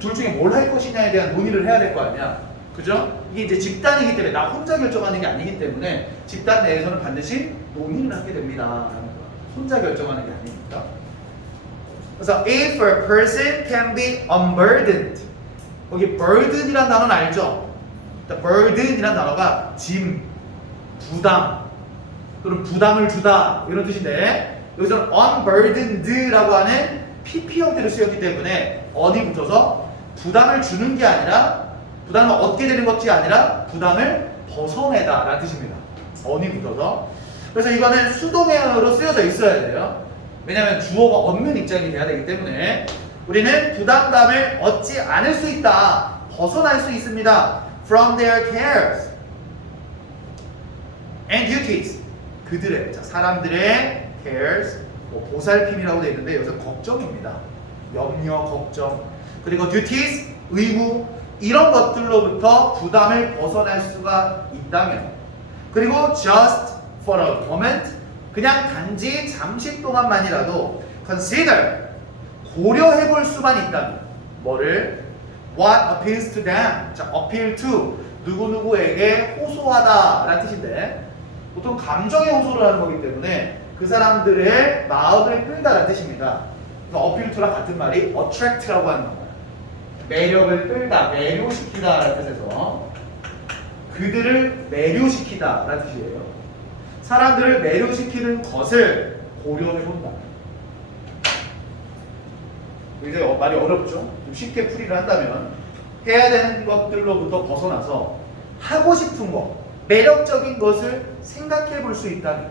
둘 중에 뭘 할 것이냐에 대한 논의를 해야 될 거 아니야. 그죠? 이게 이제 집단이기 때문에 나 혼자 결정하는 게 아니기 때문에 집단 내에서는 반드시 논의를 하게 됩니다. 혼자 결정하는 게 아니니까. 그래서 if a person can be unburdened, 거기 burden이란 단어는 알죠? burden이란 단어가 짐, 부담, 또는 부담을 주다 이런 뜻인데 여기서는 unburdened라고 하는 PP 형태로 쓰였기 때문에 on이 붙어서 부담을 주는 게 아니라 부담을 얻게 되는 것이 아니라 부담을 벗어내다 라는 뜻입니다. on이 붙어서. 그래서 이거는 수동형으로 쓰여져 있어야 돼요. 왜냐하면 주어가 얻는 입장이 돼야 되기 때문에 우리는 부담감을 얻지 않을 수 있다. 벗어날 수 있습니다. From their cares and duties. 그들의, 사람들의 cares, 보살핌이라고 되어 있는데 여기서 걱정입니다. 염려, 걱정. 그리고 duties, 의무, 이런 것들로부터 부담을 벗어날 수가 있다면. 그리고 just for a moment, 그냥 단지 잠시 동안만이라도 consider, 고려해 볼 수만 있다면 뭐를? What appeals to them. 자, appeal to, 누구누구에게 호소하다 라는 뜻인데 보통 감정에 호소를 하는 거기 때문에 그 사람들의 마음을 끌다라는 뜻입니다. 그래서 appeal to랑 같은 말이 attract라고 하는 겁니다. 매력을 끌다, 매료시키다 라는 뜻에서 그들을 매료시키다 라는 뜻이에요. 사람들을 매료시키는 것을 고려해 본다. 이제 말이 어렵죠? 좀 쉽게 풀이를 한다면 해야 되는 것들로부터 벗어나서 하고 싶은 것, 매력적인 것을 생각해 볼 수 있다면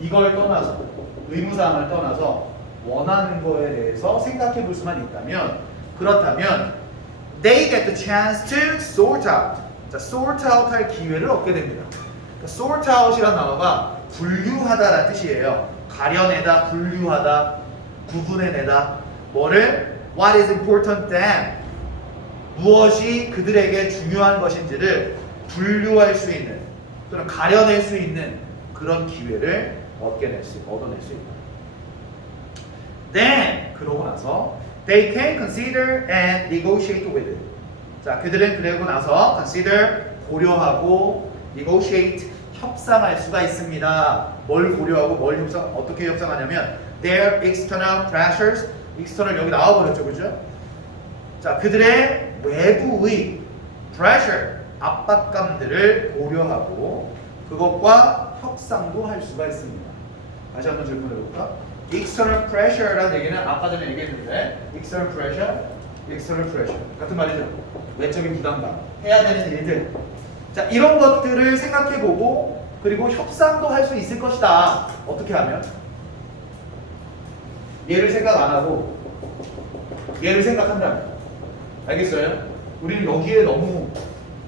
이걸 떠나서 의무사항을 떠나서 원하는 거에 대해서 생각해 볼 수만 있다면 그렇다면 they get the chance to sort out. 자, sort out 할 기회를 얻게 됩니다. sort out이라는 단어가 분류하다라는 뜻이에요. 가려내다, 분류하다, 구분해내다. 뭐를? What is important them? 무엇이 그들에게 중요한 것인지를 분류할 수 있는 또는 가려낼 수 있는 그런 기회를 얻어낼 수 있다. Then 그러고 나서 they can consider and negotiate with it. 자, 그들은 그러고 나서 consider 고려하고 negotiate 협상할 수가 있습니다. 뭘 고려하고 뭘 어떻게 협상하냐면 their external pressures, external 여기 나와버렸죠, 그죠? 자, 그들의 외부의 pressure, 압박감들을 고려하고 그것과 협상도 할 수가 있습니다. 다시 한번 질문해 볼까? external pressure라는 얘기는 아까 전에 얘기했는데 external pressure 같은 말이죠. 외적인 부담감, 해야 되는 일들. 자, 이런 것들을 생각해보고 그리고 협상도 할 수 있을 것이다. 어떻게 하면? 얘를 생각 안 하고 얘를 생각한다면. 알겠어요? 우리는 여기에 너무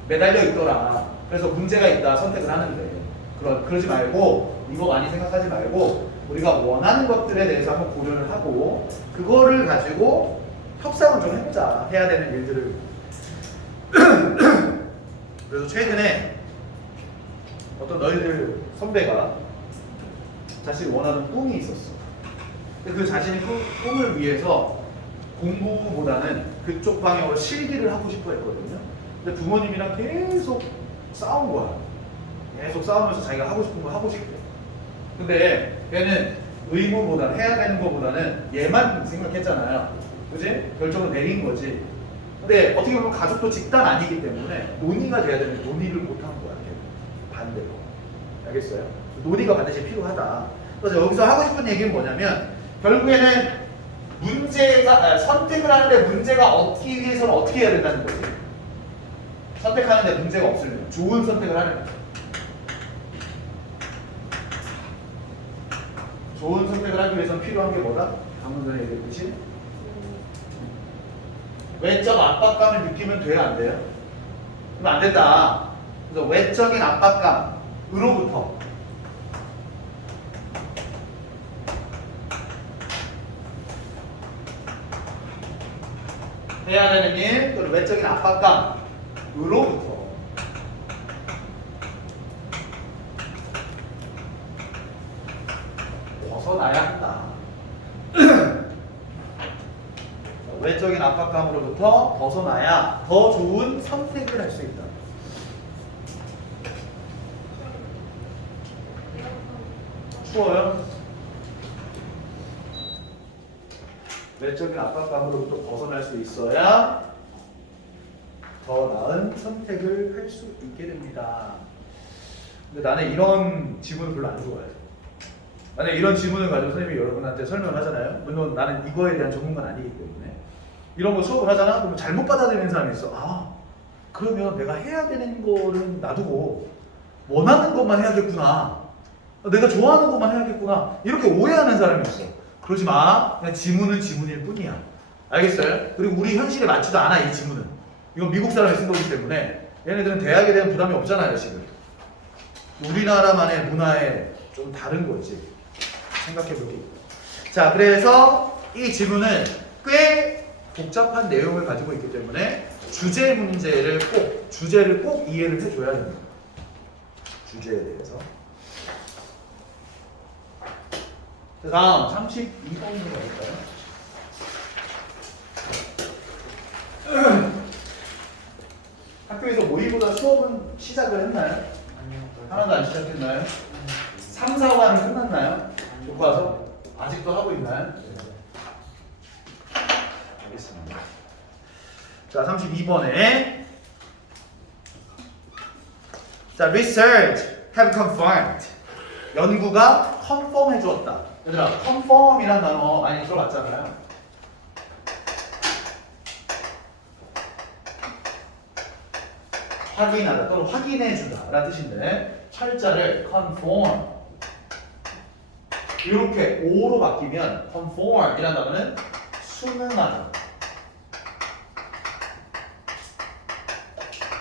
매달려 있더라. 그래서 문제가 있다 선택을 하는데 그러지 말고 이거 많이 생각하지 말고 우리가 원하는 것들에 대해서 한번 고려를 하고 그거를 가지고 협상을 좀 해보자. 해야 되는 일들을. 그래서 최근에 어떤 너희들 선배가 자신이 원하는 꿈이 있었어. 근데 그 자신의 꿈을 위해서 공부보다는 그쪽 방향으로 실기를 하고 싶어 했거든요. 근데 부모님이랑 계속 싸운 거야. 계속 싸우면서 자기가 하고 싶은 거 하고 싶대. 근데 걔는 의무보다는 해야 되는 거보다는 얘만 생각했잖아요. 그지? 결정을 내린 거지. 근데 어떻게 보면 가족도 집단 아니기 때문에 논의가 돼야 되는데 논의를 못한 거야. 걔는. 반대로. 알겠어요? 논의가 반드시 필요하다. 그래서 여기서 하고 싶은 얘기는 뭐냐면 결국에는 선택을 하는데 문제가 없기 위해서는 어떻게 해야 된다는 거지? 선택하는데 문제가 없으면 좋은 선택을 하는 거지. 좋은 선택을 하기 위해서는 필요한 게 뭐다? 방금 전에 얘기했듯이 외적 압박감을 느끼면 돼요, 안 돼요? 그럼 안 된다. 그래서 외적인 압박감으로부터 해야 되는 일 또는 외적인 압박감으로부터 벗어나야 한다. 외적인 압박감으로부터 벗어나야 더 좋은 선택을 할 수 있다. 추워요? 외적인 압박감으로부터 벗어날 수 있어야 더 나은 선택을 할 수 있게 됩니다. 근데 나는 이런 지문을 별로 안 좋아해. 만약에 이런 지문을 가지고 선생님이 여러분한테 설명을 하잖아요. 물론 나는 이거에 대한 전문가는 아니기 때문에 이런 거 수업을 하잖아. 그러면 잘못 받아들이는 사람이 있어. 아, 그러면 내가 해야 되는 거는 놔두고 원하는 것만 해야겠구나. 내가 좋아하는 것만 해야겠구나. 이렇게 오해하는 사람이 있어. 그러지 마. 그냥 지문은 지문일 뿐이야. 알겠어요? 그리고 우리 현실에 맞지도 않아, 이 지문은. 이건 미국 사람이 쓴 거기 때문에 얘네들은 대학에 대한 부담이 없잖아요, 지금. 우리나라만의 문화에 좀 다른 거지. 생각해보기. 자, 그래서 이 지문은 꽤 복잡한 내용을 가지고 있기 때문에 주제를 꼭 이해를 해줘야 됩니다. 주제에 대해서. 자, 다음 32번으로 가볼까요? 학교에서 모의고사 수업은 시작을 했나요? 하나도 안 시작했나요? 3, 4화는 끝났나요? 교과서? 아직도 하고 있나요? 알겠습니다. 자, 32번에 자, research have confirmed. 연구가 confirm 해주었다. 얘들아, confirm이란 단어 많이 들어봤잖아요. 확인하다 또는 확인해주다 라는 뜻인데 철자를 conform 이렇게 O로 바뀌면 conform 이라는 단어는 순응하다,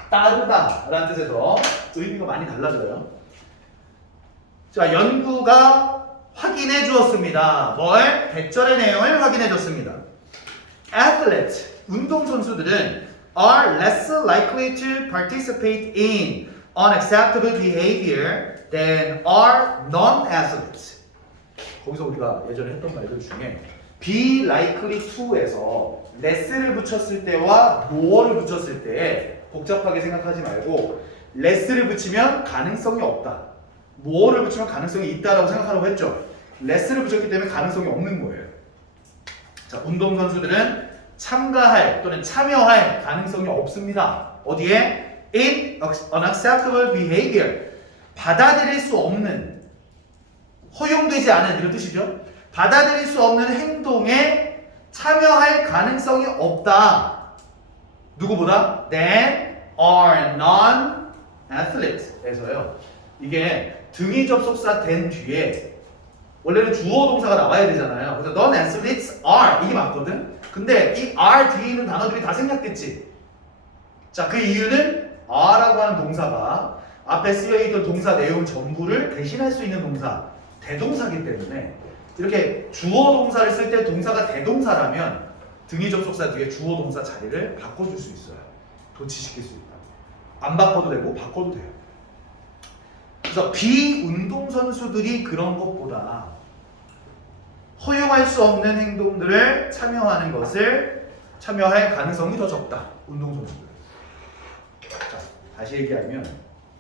따르다 라는 뜻에서 의미가 많이 달라져요. 자, 연구가 확인해 주었습니다. 뭘? 배절의 내용을 확인해 줬습니다. Athletes, 운동선수들은 are less likely to participate in unacceptable behavior than are non-athletes. 거기서 우리가 예전에 했던 말들 중에 be likely to에서 less를 붙였을 때와 more를 붙였을 때 복잡하게 생각하지 말고 less를 붙이면 가능성이 없다, more를 붙이면 가능성이 있다라고 생각하라고 했죠. less를 붙였기 때문에 가능성이 없는 거예요. 자, 운동선수들은 참가할 또는 참여할 가능성이 없습니다. 어디에? In unacceptable behavior. 받아들일 수 없는, 허용되지 않은 이런 뜻이죠. 받아들일 수 없는 행동에 참여할 가능성이 없다. 누구보다? Than are non-athletes에서요. 이게 등위 접속사 된 뒤에 원래는 주어 동사가 나와야 되잖아요. 그래서 non-athletes are 이게 맞거든. 근데 이 are 뒤에 있는 단어들이 다 생략됐지. 자, 그 이유는 are라고 하는 동사가 앞에 쓰여있던 동사 내용 전부를 대신할 수 있는 동사, 대동사기 때문에 이렇게 주어 동사를 쓸 때 동사가 대동사라면 등위 접속사 뒤에 주어 동사 자리를 바꿔줄 수 있어요. 도치시킬 수 있다. 안 바꿔도 되고 바꿔도 돼요. 그래서 비운동선수들이 그런 것보다 허용할 수 없는 행동들을 참여할 가능성이 더 적다. 운동선수들. 자, 다시 얘기하면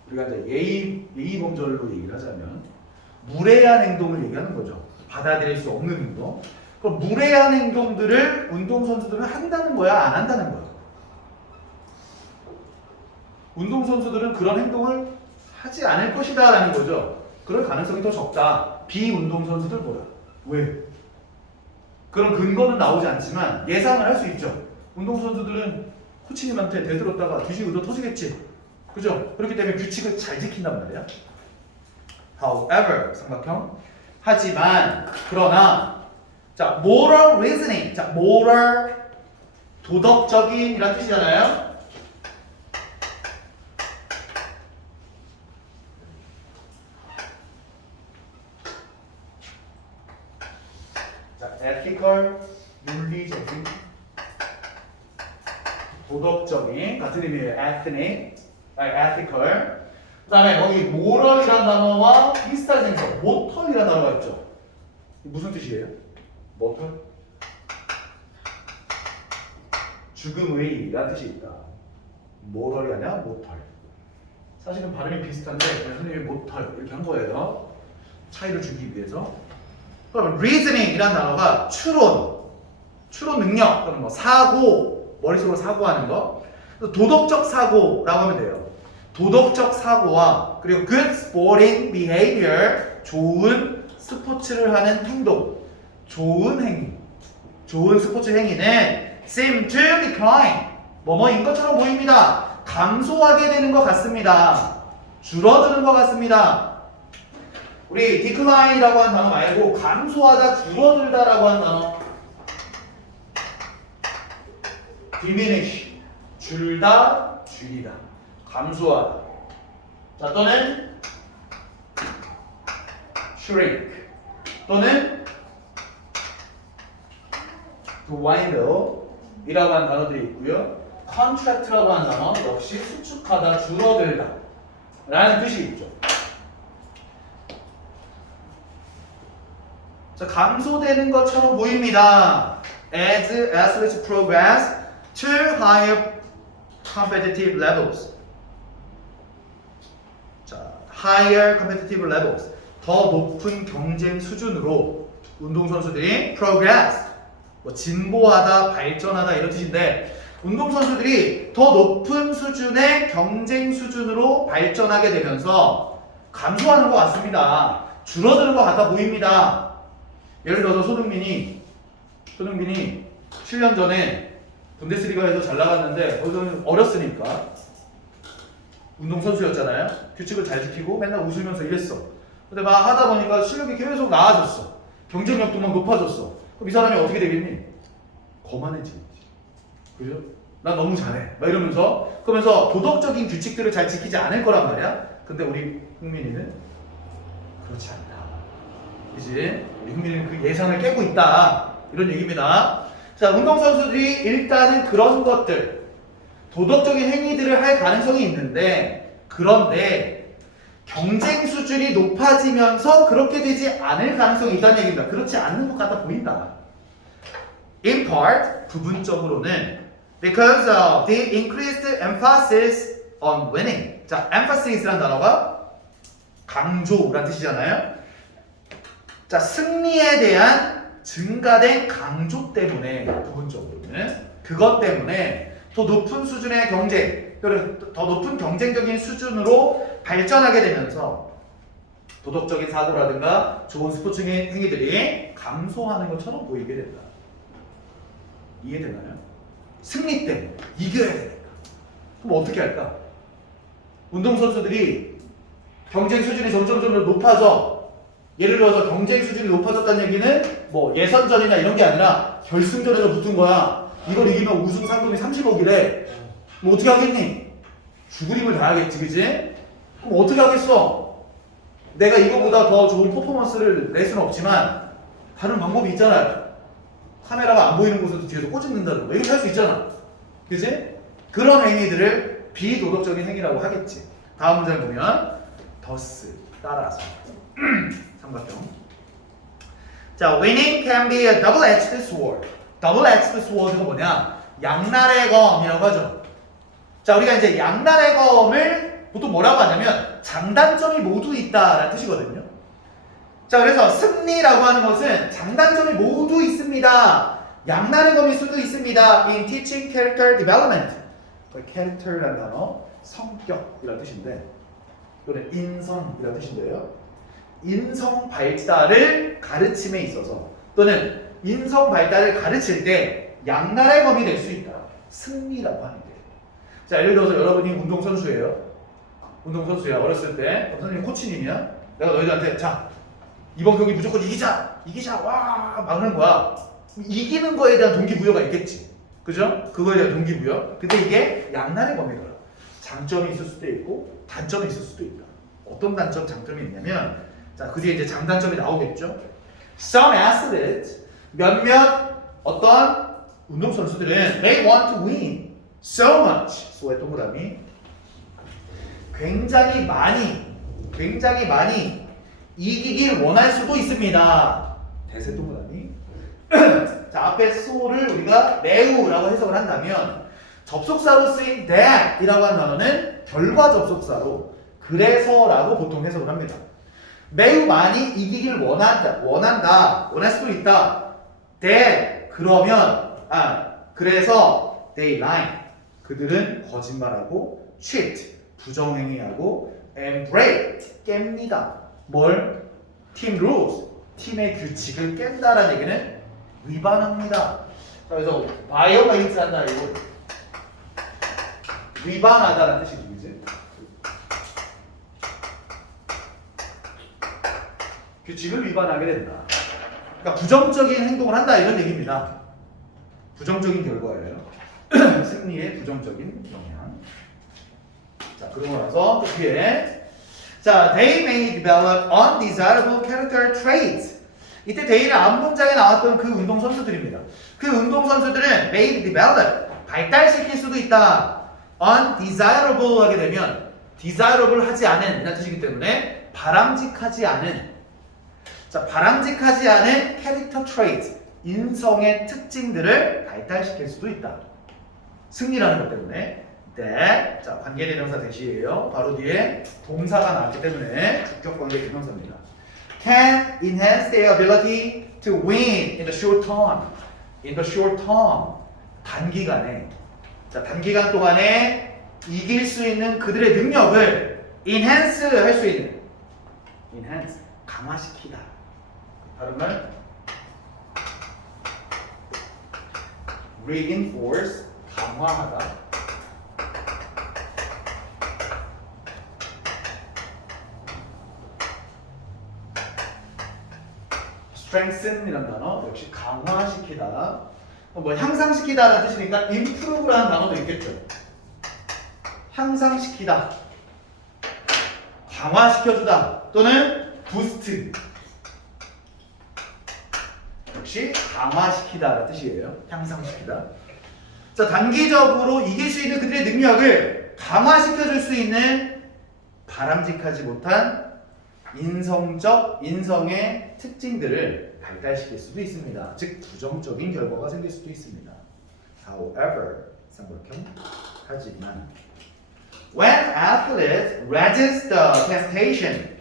우리가 이제 예의범절로 얘기를 하자면 무례한 행동을 얘기하는 거죠. 받아들일 수 없는 행동. 그럼 무례한 행동들을 운동선수들은 한다는 거야, 안 한다는 거야? 운동선수들은 그런 행동을 하지 않을 것이다 라는 거죠. 그럴 가능성이 더 적다. 비운동선수들보다. 왜? 그런 근거는 나오지 않지만 예상을 할 수 있죠. 운동선수들은 코치님한테 대들었다가 뒤지고 너 터지겠지. 그죠? 그렇기 때문에 규칙을 잘 지킨단 말이야. However, 삼각형. 하지만, 그러나, 자, moral reasoning. 자, moral, 도덕적인 이란 뜻이잖아요. 자, ethical, 윤리적인. 도덕적인 같은 의미예요. ethnic, ethical. 그다음에 거기 moral이라는 단어와 비슷한 생성, mortal이라는 단어가 있죠. 무슨 뜻이에요? mortal? 죽음의라는 뜻이 있다. moral이 아니라 mortal. 사실은 발음이 비슷한데 선생님이 mortal 이렇게 한 거예요. 차이를 주기 위해서. 그러면 reasoning이라는 단어가 추론 능력, 또는 뭐 사고, 머릿속으로 사고하는 거. 도덕적 사고라고 하면 돼요. 도덕적 사고와 그리고 good sporting behavior, 좋은 스포츠를 하는 행동, 좋은 행위, 좋은 스포츠 행위는 seem to decline, 뭐뭐인 것처럼 보입니다. 감소하게 되는 것 같습니다. 줄어드는 것 같습니다. 우리 decline이라고 하는 단어 말고 감소하다, 줄어들다라고 하는 단어 diminish, 줄다, 줄이다, 감소하다. 자, 또는 shrink, 또는 dwindle 이라고 하는 단어들이 있고요. contract라고 하는 단어 역시 수축하다, 줄어들다 라는 뜻이 있죠. 자, 감소되는 것처럼 보입니다. As athletes progress to higher competitive levels. 자, higher competitive levels. 더 높은 경쟁 수준으로 운동선수들이 progress, 뭐 진보하다, 발전하다 이런 뜻인데 운동선수들이 더 높은 수준의 경쟁 수준으로 발전하게 되면서 감소하는 것 같습니다. 줄어드는 것 같아 보입니다. 예를 들어서 손흥민이 7년 전에 분데스리가에서 잘 나갔는데 거기서는 어렸으니까 운동선수였잖아요. 규칙을 잘 지키고 맨날 웃으면서 이랬어. 근데 막 하다 보니까 실력이 계속 나아졌어. 경쟁력도 막 높아졌어. 그럼 이 사람이 어떻게 되겠니? 거만해지겠지. 그죠? 난 너무 잘해. 막 이러면서 그러면서 도덕적인 규칙들을 잘 지키지 않을 거란 말이야. 근데 우리 흥민이는 그렇지 않다. 이제 우리 흥민이는 그 예상을 깨고 있다. 이런 얘기입니다. 자, 운동선수들이 일단은 그런 것들, 도덕적인 행위들을 할 가능성이 있는데 그런데 경쟁 수준이 높아지면서 그렇게 되지 않을 가능성이 있다는 얘기입니다. 그렇지 않는 것 같아 보인다. In part, 부분적으로는 because of the increased emphasis on winning. 자, emphasis 라는 단어가 강조라는 뜻이잖아요. 자, 승리에 대한 증가된 강조 때문에 부분적으로는 그것 때문에 더 높은 수준의 경쟁, 더 높은 경쟁적인 수준으로 발전하게 되면서 도덕적인 사고라든가 좋은 스포츠 행위들이 감소하는 것처럼 보이게 된다. 이해되나요? 승리 때문에 이겨야 되니까. 그럼 어떻게 할까? 운동선수들이 경쟁 수준이 점점 높아져. 예를 들어서 경쟁 수준이 높아졌다는 얘기는 뭐 예선전이나 이런 게 아니라 결승전에서 붙은 거야. 이걸 이기면 우승 상금이 30억이래. 뭐 어떻게 하겠니? 죽을 힘을 다하겠지, 그지? 그럼 어떻게 하겠어? 내가 이거보다 더 좋은 퍼포먼스를 낼 수는 없지만 다른 방법이 있잖아요. 카메라가 안 보이는 곳에도 뒤에서 꼬집는다든가 이렇게 할 수 있잖아. 그지? 그런 행위들을 비도덕적인 행위라고 하겠지. 다음 문장을 보면 thus, 따라서 삼각형. 자, winning can be a double-edged sword. double-edged sword가 뭐냐? 양날의 검이라고 하죠. 자, 우리가 이제 양날의 검을 보통 뭐라고 하냐면 장단점이 모두 있다라는 뜻이거든요. 자, 그래서 승리라고 하는 것은 장단점이 모두 있습니다. 양날의 검일 수도 있습니다. In teaching character development. character라는 단어, 성격이라는 뜻인데 또는 인성이라는 뜻인데요. 인성 발달을 가르침에 있어서 또는 인성 발달을 가르칠 때 양날의 검이 될 수 있다. 승리라고 하는 게. 자, 예를 들어서 여러분이 운동선수예요. 운동선수야. 어렸을 때 선생님 코치님이야. 내가 너희들한테 자, 이번 경기 무조건 이기자! 와! 막 하는 거야. 이기는 거에 대한 동기부여가 있겠지. 그죠? 그거에 대한 동기부여. 근데 이게 양날의 검이더라. 장점이 있을 수도 있고 단점이 있을 수도 있다. 어떤 단점, 장점이 있냐면 자, 그 뒤에 이제 장단점이 나오겠죠. Some athletes, 몇몇 어떤 운동선수들은 they want to win. so much. so의 동그라미. 굉장히 많이 이기길 원할 수도 있습니다. 대세 동그라미. 자, 앞에 so를 우리가 매우라고 해석을 한다면 접속사로 쓰인 that이라고 하는 단어는 결과 접속사로 그래서라고 보통 해석을 합니다. 매우 많이 이기길 원할 수도 있다. that 그러면 그래서 they lie 그들은 거짓말하고 cheat 부정행위하고 and break 깹니다. 뭘? team rules 팀의 규칙을 깬다라는 얘기는 위반합니다. 자, 그래서 violate 한다 이거 위반하다라는 뜻이지, 그지? 규칙을 위반하게 된다. 그러니까 부정적인 행동을 한다 이런 얘기입니다. 부정적인 결과예요. 승리의 부정적인 영향. 자, 그러고 나서 그 뒤에 자, they may develop undesirable character traits. 이때 they는 앞 문장에 나왔던 그 운동 선수들입니다. 그 운동 선수들은 may develop 발달시킬 수도 있다. undesirable 하게 되면 desirable 하지 않은 이라는 뜻이기 때문에 바람직하지 않은 자, 바람직하지 않은 캐릭터 트레이트, 인성의 특징들을 발달시킬 수도 있다. 승리라는 것 때문에 that, 자, 관계대명사 대시예요. 바로 뒤에 동사가 나왔기 때문에 주격 관계 대명사입니다. can enhance their ability to win in the short term. in the short term. 단기간에 자, 단기간 동안에 이길 수 있는 그들의 능력을 enhance 할 수 있는 enhance, 강화시키다. 다른 말 reinforce, 강화하다. strengthen이라는 단어 역시 강화시키다. 뭐 향상시키다라는 뜻이니까 improve라는 단어도 있겠죠. 향상시키다, 강화시켜주다 또는 boost 역시 강화시키다라는 뜻이에요. 향상시키다. 자, 단기적으로 이길 수 있는 그들의 능력을 강화시켜줄 수 있는 바람직하지 못한 인성의 특징들을 발달시킬 수도 있습니다. 즉 부정적인 결과가 생길 수도 있습니다. However, 삼각형 하지만 when athletes resist the temptation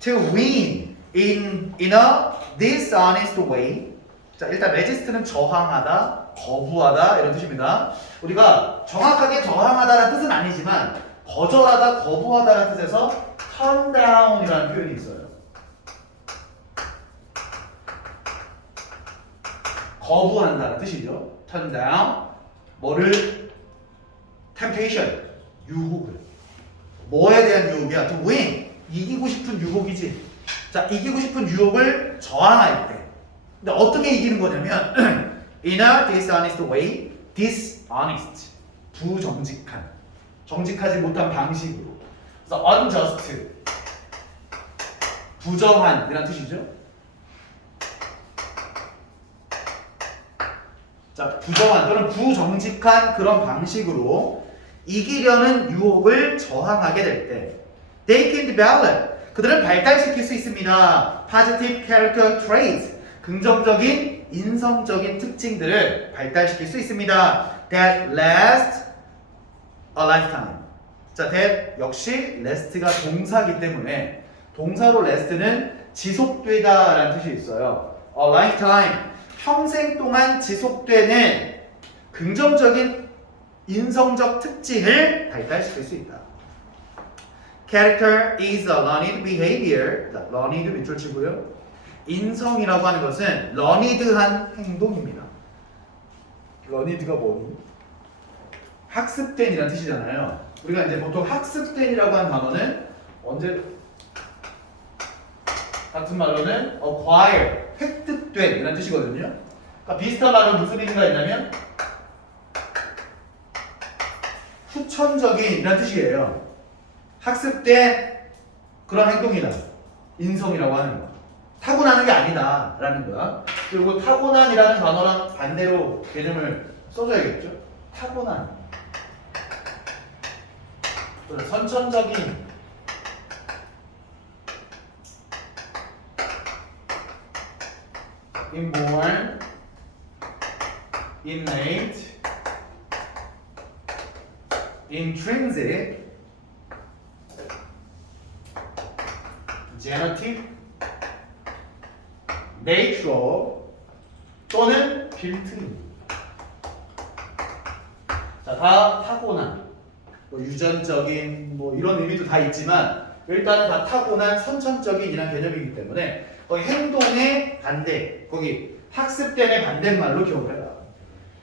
to win in a dishonest way. 자, 일단 resist는 저항하다, 거부하다 이런 뜻입니다. 우리가 정확하게 저항하다라는 뜻은 아니지만 거절하다, 거부하다라는 뜻에서 turn down이라는 표현이 있어요. 거부한다는 뜻이죠. turn down. 뭐를? temptation. 유혹을. 뭐에 대한 유혹이야? to win. 이기고 싶은 유혹이지. 자, 이기고 싶은 유혹을 저항할 때. 근데 어떻게 이기는 거냐면 in a dishonest way. dishonest. 부정직한. 정직하지 못한 방식으로. 그래서 unjust. 부정한 이라는 뜻이죠. 자, 부정한 또는 부정직한 그런 방식으로 이기려는 유혹을 저항하게 될 때 they can develop 그들은 발달시킬 수 있습니다. positive character traits 긍정적인 인성적인 특징들을 발달시킬 수 있습니다. that last a lifetime. 자, that 역시 last가 동사이기 때문에 동사로 last는 지속되다 라는 뜻이 있어요. a lifetime 평생 동안 지속되는 긍정적인 인성적 특징을 발달시킬 수 있다. Character is a learned behavior. learned 밑줄 치고요. 인성이라고 하는 것은 learned한 행동입니다. learned가 뭐니? 학습된이라는 뜻이잖아요. 우리가 이제 보통 학습된이라고 하는 단어는 언제 같은 말로는 acquire 획득된 이라는 뜻이거든요. 그러니까 비슷한 말은 무슨 의미가 있냐면 후천적인 이라는 뜻이에요. 학습된 그런 행동이다. 인성이라고 하는 거. 타고나는 게 아니다 라는 거야. 그리고 타고난이라는 단어랑 반대로 개념을 써줘야겠죠. 타고난. 선천적인 inborn, innate, intrinsic, genetic, natural 또는 built-in. 자, 다 타고난, 뭐 유전적인 뭐 이런 의미도 다 있지만 일단은 다 타고난 선천적인 이란 개념이기 때문에 거기 행동의 반대, 거기 학습됨의 반대말로 기억을 해라.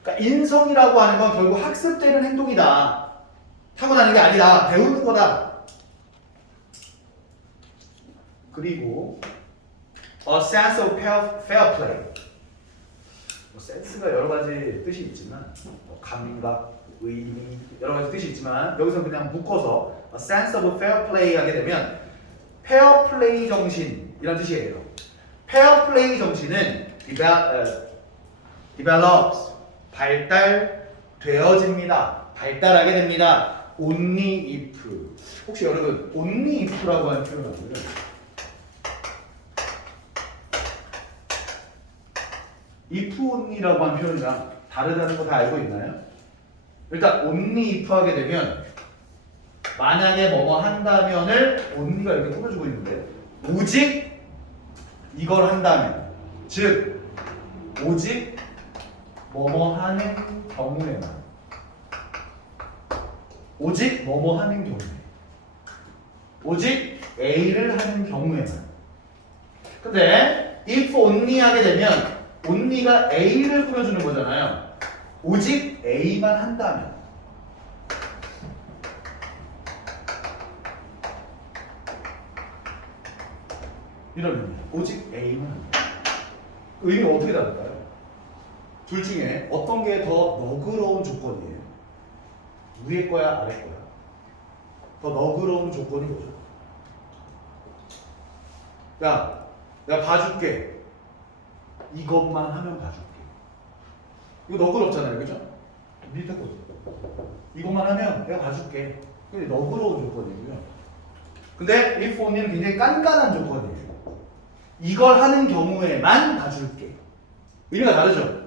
그러니까 인성이라고 하는 건 결국 학습되는 행동이다. 타고나는 게 아니다. 배우는 거다. 그리고 a sense of fair play. 뭐 센스가 여러 가지 뜻이 있지만 뭐 감각, 의미 여러 가지 뜻이 있지만 여기서 그냥 묶어서 a sense of fair play 하게 되면 페어 플레이 정신이란 뜻이에요. 페어 플레이 정신은 develops 발달되어집니다. 발달하게 됩니다. only if. 혹시 여러분 only if라고 하는 표현 아세요? if only라고 하는 표현이랑 다르다는 거 다 알고 있나요? 일단 only if 하게 되면 만약에 뭐뭐 한다면을 only가 이렇게 꾸며주고 있는데 오직 이걸 한다면 즉 오직 뭐뭐 하는 경우에만 오직 뭐뭐 하는 경우에 오직 A를 하는 경우에만 근데 if only 하게 되면 only가 A를 꾸며주는 거잖아요. 오직 A만 한다면 이런 의미입니다. 오직 A만 한다. 그 의미가 어떻게 다를까요? 둘 중에 어떤 게 더 너그러운 조건이에요? 위에 거야 아래 거야? 더 너그러운 조건이 뭐죠? 야, 내가 봐줄게. 이것만 하면 봐줄게. 이거 너그럽잖아요, 그죠? 밑에 거. 이것만 하면 내가 봐줄게. 근데 너그러운 조건이고요. 근데 if only는 굉장히 깐깐한 조건이에요. 이걸 하는 경우에만 봐줄게. 의미가 다르죠?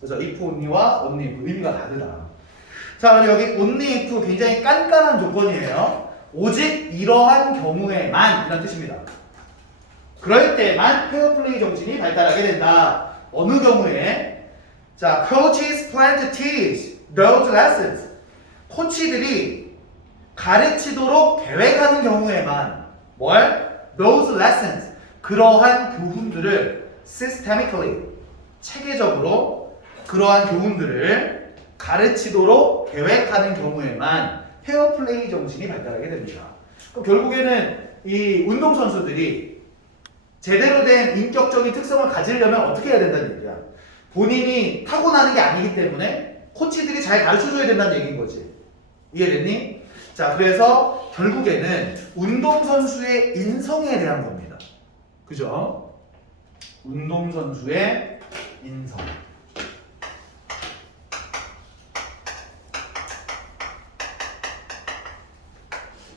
그래서 if only와 only if 의미가 다르다. 자, 그럼 여기 only if 굉장히 깐깐한 조건이에요. 오직 이러한 경우에만 이란 뜻입니다. 그럴 때만 페어플레이 정신이 발달하게 된다. 어느 경우에? 자, coaches plan to teach those lessons. 코치들이 가르치도록 계획하는 경우에만 뭘? Those lessons. 그러한 교훈들을 systematically, 체계적으로 그러한 교훈들을 가르치도록 계획하는 경우에만 페어플레이 정신이 발달하게 됩니다. 그럼 결국에는 이 운동선수들이 제대로 된 인격적인 특성을 가지려면 어떻게 해야 된다는 얘기야. 본인이 타고나는 게 아니기 때문에 코치들이 잘 가르쳐줘야 된다는 얘기인 거지. 이해됐니? 자, 그래서 결국에는 운동선수의 인성에 대한 겁니다. 그죠? 운동선수의 인성.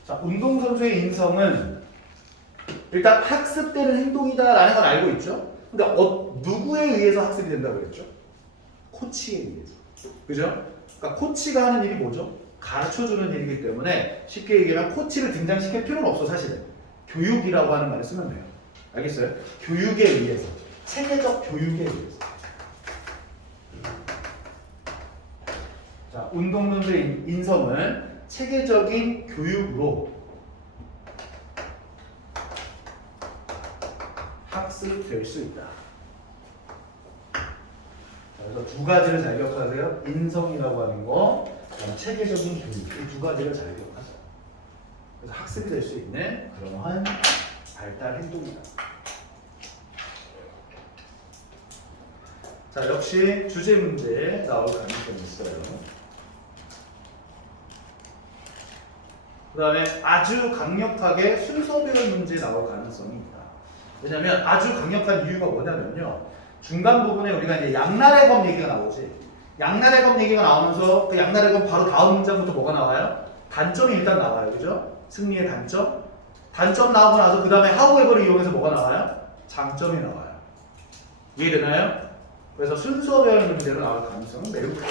자, 운동선수의 인성은 일단 학습되는 행동이다라는 건 알고 있죠? 근데 누구에 의해서 학습이 된다고 그랬죠? 코치에 의해서. 그죠? 그러니까 코치가 하는 일이 뭐죠? 가르쳐주는 일이기 때문에 쉽게 얘기하면 코치를 등장시킬 필요는 없어 사실은. 교육이라고 하는 말을 쓰면 돼요. 알겠어요? 교육에 의해서. 체계적 교육에 의해서. 자, 운동선수의 인성은 체계적인 교육으로 학습될 수 있다. 그래서 두 가지를 잘 기억하세요. 인성이라고 하는 거, 그다음에 체계적인 교육. 이 두 가지를 잘 기억하세요. 그래서 학습이 될 수 있는 그러한 발달 행동이다. 자, 역시 주제 문제 나올 가능성이 있어요. 그 다음에 아주 강력하게 순서별 문제 나올 가능성이 있다. 왜냐면 아주 강력한 이유가 뭐냐면요. 중간 부분에 우리가 이제 양날의 검 얘기가 나오지. 양날의 검 얘기가 나오면서 그 양날의 검 바로 다음 문장부터 뭐가 나와요? 단점이 일단 나와요. 그죠? 승리의 단점. 단점 나오고 나서 그 다음에 however를 이용해서 뭐가 나와요? 장점이 나와요. 이해되나요? 그래서 순서 배열 문제로 나올 가능성은 매우 커요.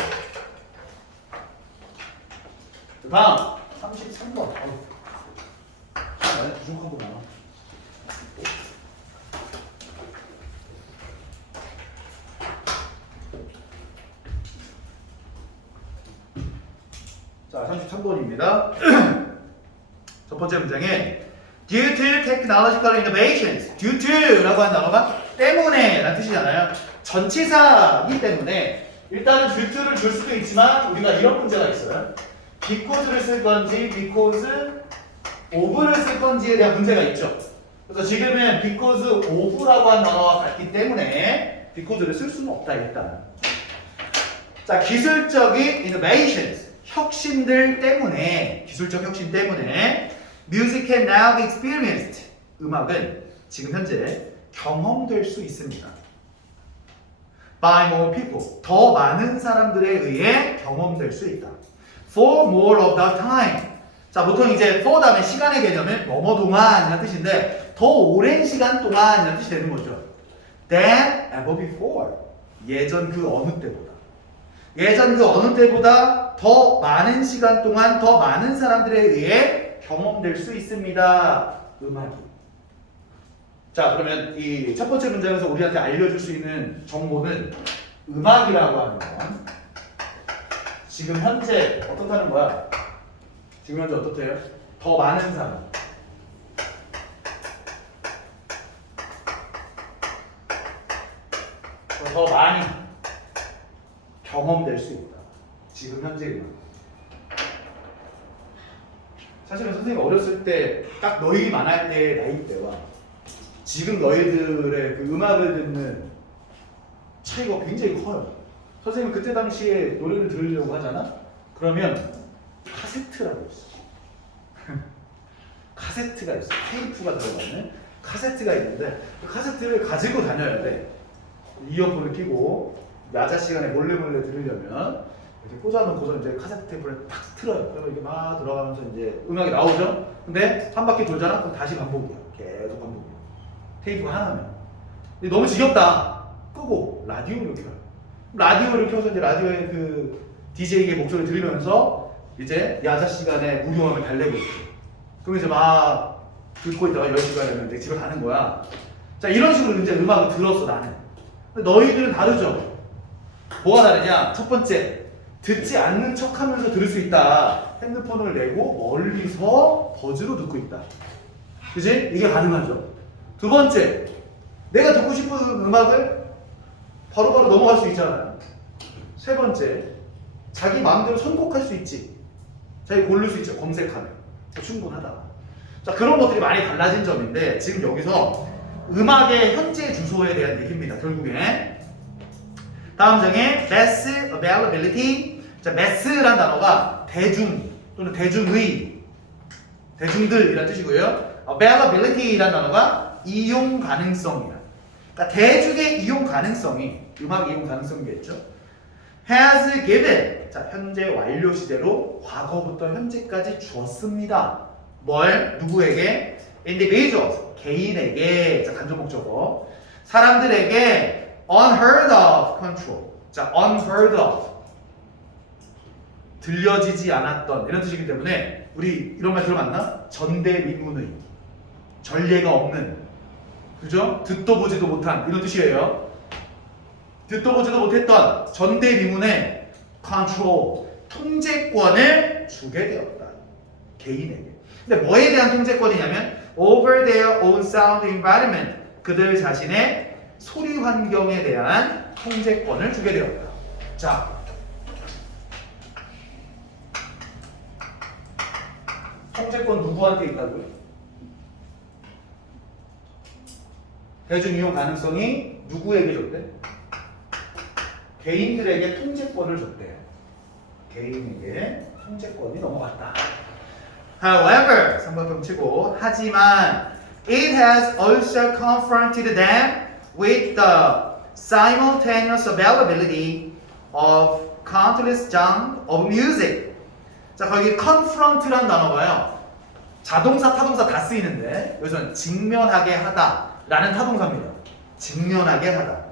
다음 33번. 부족하구나. 자, 33번입니다. 첫 번째 문장에 due to technological innovations, due to라고 하는 단어가 때문에 라는 뜻이잖아요. 전치사이기 때문에 일단은 due to를 줄 수도 있지만 우리가 이런 문제가 있어요. because를 쓸 건지 because of를 쓸 건지에 대한 문제가 있죠. 그래서 지금은 because of라고 하는 단어와 같기 때문에 because를 쓸 수는 없다 일단. 자, 기술적인 innovations, 혁신들 때문에, 기술적 혁신 때문에 music can now be experienced, 음악은 지금 현재 경험될 수 있습니다. by more people, 더 많은 사람들에 의해 경험될 수 있다. for more of the time. 자, 보통 이제 for 다음에 시간의 개념은 뭐뭐 동안이라는 뜻인데 더 오랜 시간 동안이라는 뜻이 되는 거죠. than ever before. 예전 그 어느 때보다. 예전 그 어느 때보다 더 많은 시간 동안 더 많은 사람들에 의해 경험될 수 있습니다. 음악이. 자, 그러면 이 첫 번째 문장에서 우리한테 알려줄 수 있는 정보는 음악이라고 하는 건 지금 현재 어떻다는 거야? 지금 현재 어떻대요? 더 많은 사람. 더 많이 경험될 수 있다. 지금 현재 음악. 사실은 선생님이 어렸을 때 딱 너희 만날 때 나이 때와 지금 너희들의 그 음악을 듣는 차이가 굉장히 커요. 선생님 그때 당시에 노래를 들으려고 하잖아? 그러면 카세트라고 있어. 카세트가 있어. 테이프가 들어가는 카세트가 있는데 그 카세트를 가지고 다녀야 돼. 이어폰을 끼고 야자 시간에 몰래 들으려면 이렇게 꽂아놓고서 이제 카세트 테이프를 탁 틀어요. 그러면 이게 막 들어가면서 이제 음악이 나오죠. 근데 한 바퀴 돌잖아. 그럼 다시 반복이야. 계속 반복이야. 테이프가 하나면. 근데 너무 지겹다. 끄고 라디오를 켜요. 라디오를 켜서 이제 라디오에 그 DJ의 목소리를 들으면서 이제 야자 시간에 무료함을 달래고 있죠. 그럼 이제 막 듣고 있다가 10시가 되면 이제 집에 가는 거야. 자, 이런 식으로 이제 음악을 들었어 나는. 근데 너희들은 다르죠. 뭐가 다르냐? 첫 번째, 듣지 않는 척하면서 들을 수 있다. 핸드폰을 내고 멀리서 버즈로 듣고 있다. 그지? 이게 가능하죠. 두 번째, 내가 듣고 싶은 음악을 바로바로 넘어갈 수 있잖아요. 세 번째, 자기 마음대로 선곡할 수 있지. 자기 고를 수 있죠. 검색하면. 충분하다. 자, 그런 것들이 많이 달라진 점인데 지금 여기서 음악의 현재 주소에 대한 얘기입니다. 결국에 다음 장에 mass availability. 자, mass란 단어가 대중 또는 대중의, 대중들이란 뜻이고요. availability란 단어가 이용 가능성이다. 그러니까 대중의 이용 가능성이, 음악 이용 가능성이겠죠. has given. 자, 현재 완료 시제로 과거부터 현재까지 주었습니다. 뭘? 누구에게? individuals. 개인에게. 자, 간접 목적어. 사람들에게 unheard of control. 자, unheard of. 들려지지 않았던 이런 뜻이기 때문에 우리 이런 말 들어봤나? 전대미문의. 전례가 없는. 그죠? 듣도 보지도 못한 이런 뜻이에요. 듣도 보지도 못했던 전대미문의 control. 통제권을 주게 되었다. 개인에게. 근데 뭐에 대한 통제권이냐면 over their own sound environment. 그들 자신의 소리 환경에 대한 통제권을 주게 되었다. 자, 통제권 누구한테 있다고요? 대중 이용 가능성이 누구에게 줬대? 개인들에게 통제권을 줬대요. 개인에게 통제권이 넘어갔다. However, 삼각형 치고 하지만 it has also confronted them with the simultaneous availability of countless genres of music. 자, 거기 confront란 단어가요. 자동사, 타동사 다 쓰이는데 여기서는 직면하게 하다라는 타동사입니다. 직면하게 하다.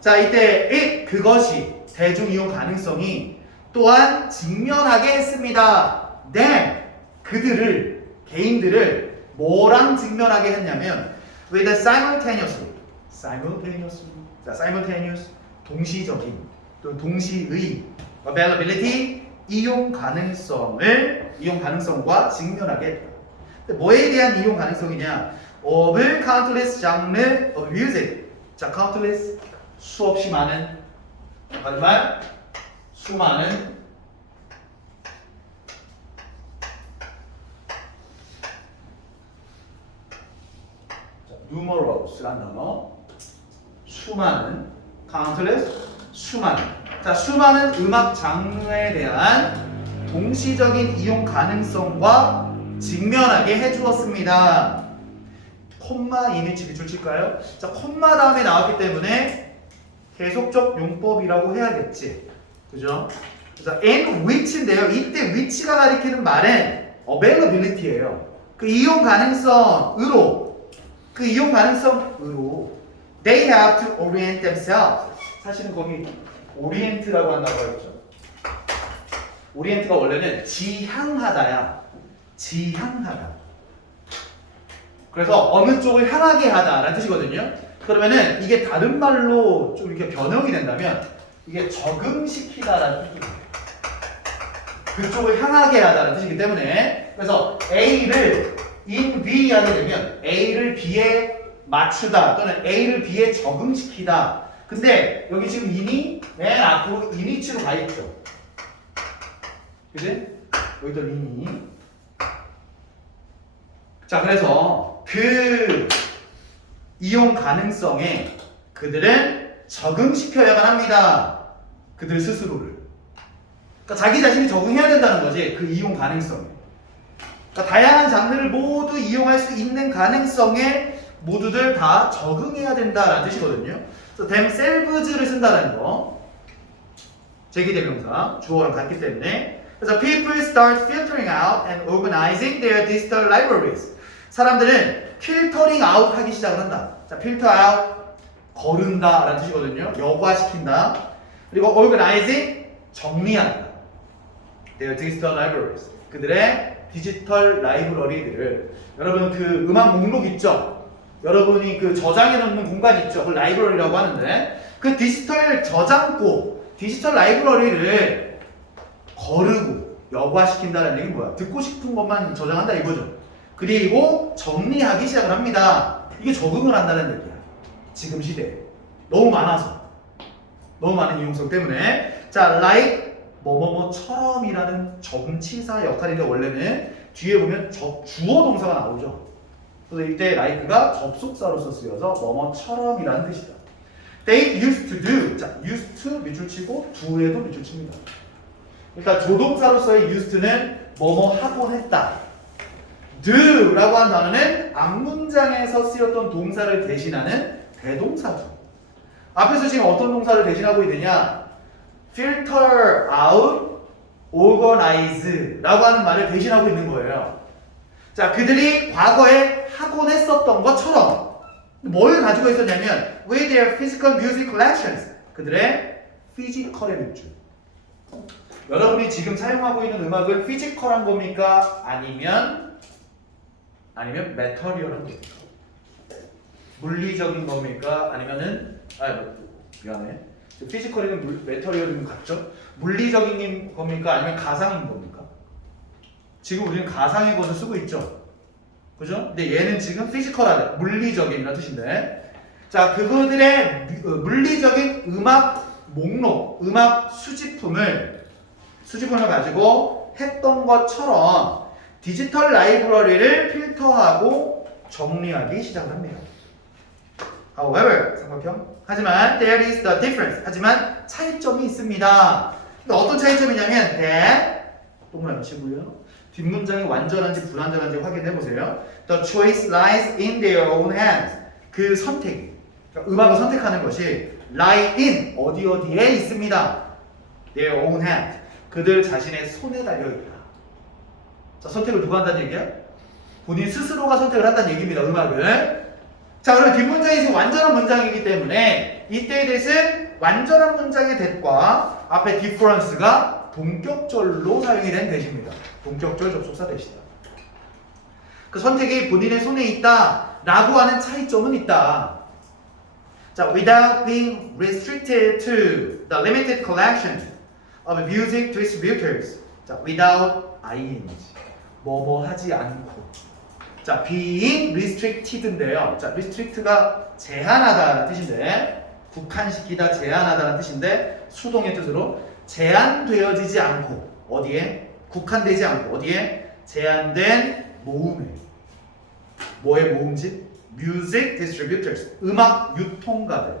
자, 이때 it 그것이 대중 이용 가능성이 또한 직면하게 했습니다. then 그들을 개인들을 뭐랑 직면하게 했냐면 with simultaneously 자, simultaneous 동시적인 또 동시의 availability 이용 가능성과 직면하게 했다. 근데 뭐에 대한 이용 가능성이냐? of countless genre of music. 자, countless 수없이 많은 하지만 수많은 numerous란 단어 수많은 countless 수많은 자 수많은 음악 장르에 대한 동시적인 이용 가능성과 직면하게 해주었습니다. 콤마 이니치 밑줄 칠까요? 자 콤마 다음에 나왔기 때문에 계속적 용법이라고 해야겠지. 그죠? 그래서 in which인데요. 이때 which가 가리키는 말은 availability예요. 그 이용 가능성으로 they have to orient themselves. 사실은 거기 orient라고 한다고 했죠. orient가 원래는 지향하다야. 지향하다. 그래서 어느 쪽을 향하게 하다라는 뜻이거든요. 그러면은 이게 다른 말로 좀 이렇게 변형이 된다면 이게 적응시키다라는 뜻이에요. 그쪽을 향하게 하다라는 뜻이기 때문에 그래서 A를 in B 하게 되면 A를 B에 맞추다 또는 A를 B에 적응시키다. 근데 여기 지금 in이 맨 앞으로 in이치로 가 있죠. 그지? 여기도 in이. 자 그래서 그 이용 가능성에 그들은 적응시켜야만 합니다. 그들 스스로를. 그러니까 자기 자신이 적응해야 된다는 거지. 그 이용 가능성에. 그러니까 다양한 장르를 모두 이용할 수 있는 가능성에 모두들 다 적응해야 된다라는 뜻이거든요. 그래서 themselves를 쓴다는 거. 제기대명사 주어랑 같기 때문에. 그래서 people start filtering out and organizing their digital libraries. 사람들은 필터링 아웃 하기 시작을 한다. 자, 필터 아웃 거른다 라는 뜻이거든요. 여과시킨다. 그리고 organizing 정리한다. their digital libraries. 그들의 디지털 라이브러리들을 여러분 그 음악 목록 있죠? 여러분이 그 저장해 놓는 공간 있죠? 그걸 라이브러리라고 하는데 그 디지털 저장고, 디지털 라이브러리를 거르고 여과시킨다는 얘기는 뭐야? 듣고 싶은 것만 저장한다 이거죠. 그리고 정리하기 시작을 합니다. 이게 적응을 한다는 얘기야. 지금 시대에. 너무 많아서. 너무 많은 이용성 때문에. 자, like 뭐뭐뭐처럼이라는 점치사 역할인데 원래는 뒤에 보면 주어 동사가 나오죠. 그래서 이때 like가 접속사로서 쓰여서 뭐뭐처럼이라는 뜻이다. They used to do. 자, used to 밑줄 치고 do에도 밑줄 칩니다. 일단 조동사로서의 used는 뭐뭐 하곤 했다. do라고 한 단어는 앞문장에서 쓰였던 동사를 대신하는 대동사죠. 앞에서 지금 어떤 동사를 대신하고 있느냐? filter out, organize 라고 하는 말을 대신하고 있는 거예요. 자, 그들이 과거에 하곤 했었던 것처럼 뭘 가지고 있었냐면 with their physical music collections 그들의 피지컬의 밑줄. 여러분이 지금 사용하고 있는 음악은 피지컬한 겁니까? 아니면 메터리얼한 겁니까? 물리적인 겁니까? 아니면은 미안해. 피지컬이든 메터리얼이든 같죠? 물리적인 겁니까? 아니면 가상인 겁니까? 지금 우리는 가상의 것을 쓰고 있죠. 그죠? 근데 얘는 지금 피지컬하다. 물리적인이라는 뜻인데. 자, 그들의 물리적인 음악 목록, 음악 수집품을 가지고 했던 것처럼 디지털 라이브러리를 필터하고 정리하기 시작합니다. However, 삼각형. 하지만 there is the difference. 하지만 차이점이 있습니다. 그러니까 어떤 차이점이냐면 that 동그라미 치고요. 뒷문장이 완전한지 불완전한지 확인해 보세요. The choice lies in their own hands. 그 선택이 그러니까 음악을 선택하는 것이 lie in 어디에 있습니다. Their own hands. 그들 자신의 손에 달려있다. 자, 선택을 누가 한다는 얘기야? 본인 스스로가 선택을 한다는 얘기입니다. 음악을. 자, 그러면 뒷문장이 지금 완전한 문장이기 때문에 이때의 대신 완전한 문장의 that과 앞에 difference가 동격절로 사용이 된 대시입니다. 동격절 접속사 대시다. 그 선택이 본인의 손에 있다 라고 하는 차이점은 있다. 자, without being restricted to the limited collection of music distributors. 자, without ing. 뭐뭐 하지 않고. 자, being restricted인데요. 자, restrict가 제한하다라는 뜻인데, 국한시키다, 제한하다라는 뜻인데, 수동의 뜻으로 제한되어지지 않고, 어디에? 국한되지 않고, 어디에? 제한된 모음에. 뭐의 모음집? music distributors. 음악 유통가들.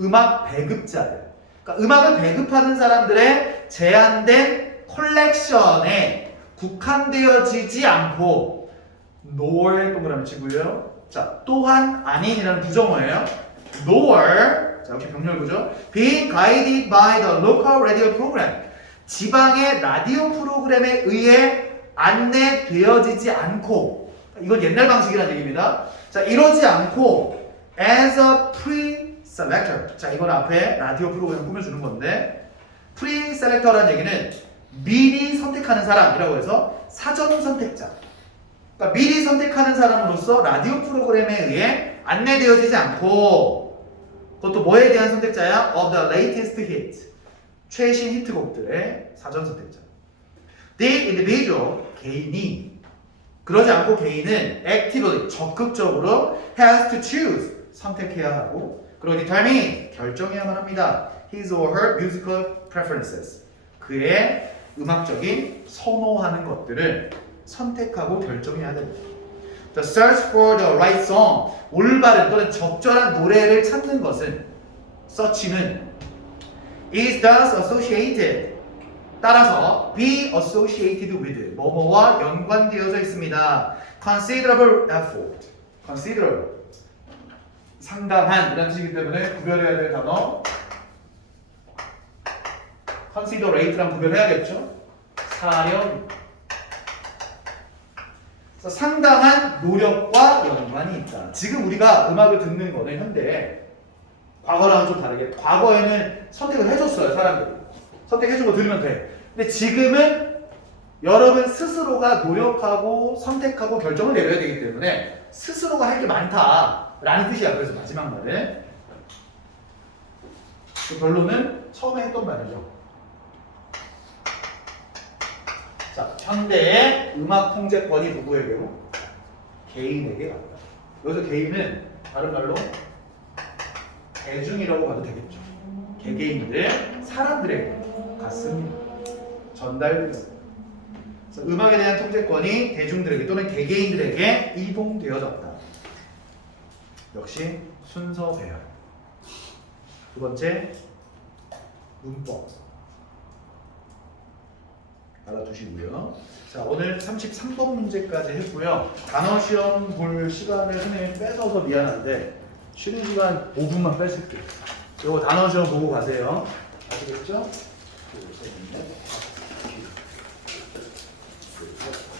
음악 배급자들. 그러니까 음악을 배급하는 사람들의 제한된 컬렉션에 국한되어지지 않고 nor 동그라미 치고요. 자, 또한 아닌이라는 부정어예요. nor 자, 역시 병렬구죠. being guided by the local radio program. 지방의 라디오 프로그램에 의해 안내되어지지 않고 이건 옛날 방식이라는 얘기입니다. 자, 이러지 않고 as a pre-selector. 자, 이건 앞에 라디오 프로그램 꾸며주는 건데 pre-selector라는 얘기는 미리 선택하는 사람이라고 해서 사전 선택자. 그러니까 미리 선택하는 사람으로서 라디오 프로그램에 의해 안내되어지지 않고 그것도 뭐에 대한 선택자야? Of the latest hit. 최신 히트곡들의 사전 선택자. The individual, 개인이 그러지 않고 개인은 actively, 적극적으로 has to choose, 선택해야 하고 그리고 determine, 결정해야만 합니다. His or her musical preferences. 그의 음악적인 선호하는 것들을 선택하고 결정해야 됩니다. The search for the right song, 올바른 또는 적절한 노래를 찾는 것은 search는 is thus associated, 따라서 be associated with, 뭐뭐와 연관되어져 있습니다. Considerable effort, considerable, 상당한 이라는 뜻이기 때문에 구별해야 될 단어 considerate랑 구별해야겠죠? 사령. 그래서 상당한 노력과 연관이 있다. 지금 우리가 음악을 듣는 거는 현대 과거랑은 좀 다르게 과거에는 선택을 해줬어요. 사람들이 선택해주고 들으면 돼. 근데 지금은 여러분 스스로가 노력하고 선택하고 결정을 내려야 되기 때문에 스스로가 할 게 많다라는 뜻이야. 그래서 마지막 말에 그 결론은 처음에 했던 말이죠. 자, 현대의 음악 통제권이 누구에게로? 개인에게 간다. 여기서 개인은 다른 말로 대중이라고 봐도 되겠죠. 개개인들, 사람들에게 갔습니다. 전달되었습니다. 그래서 음악에 대한 통제권이 대중들에게 또는 개개인들에게 이동되어졌다. 역시 순서 배열. 두 번째, 문법. 알아두시고요. 자, 오늘 33번 문제까지 했고요. 단어 시험 볼 시간을 선생님 뺏어서 미안한데 쉬는 시간 5분만 뺏을게요. 이거 단어 시험 보고 가세요. 아시겠죠? 둘, 셋, 넷, 다섯, 여섯, 일곱, 여덟,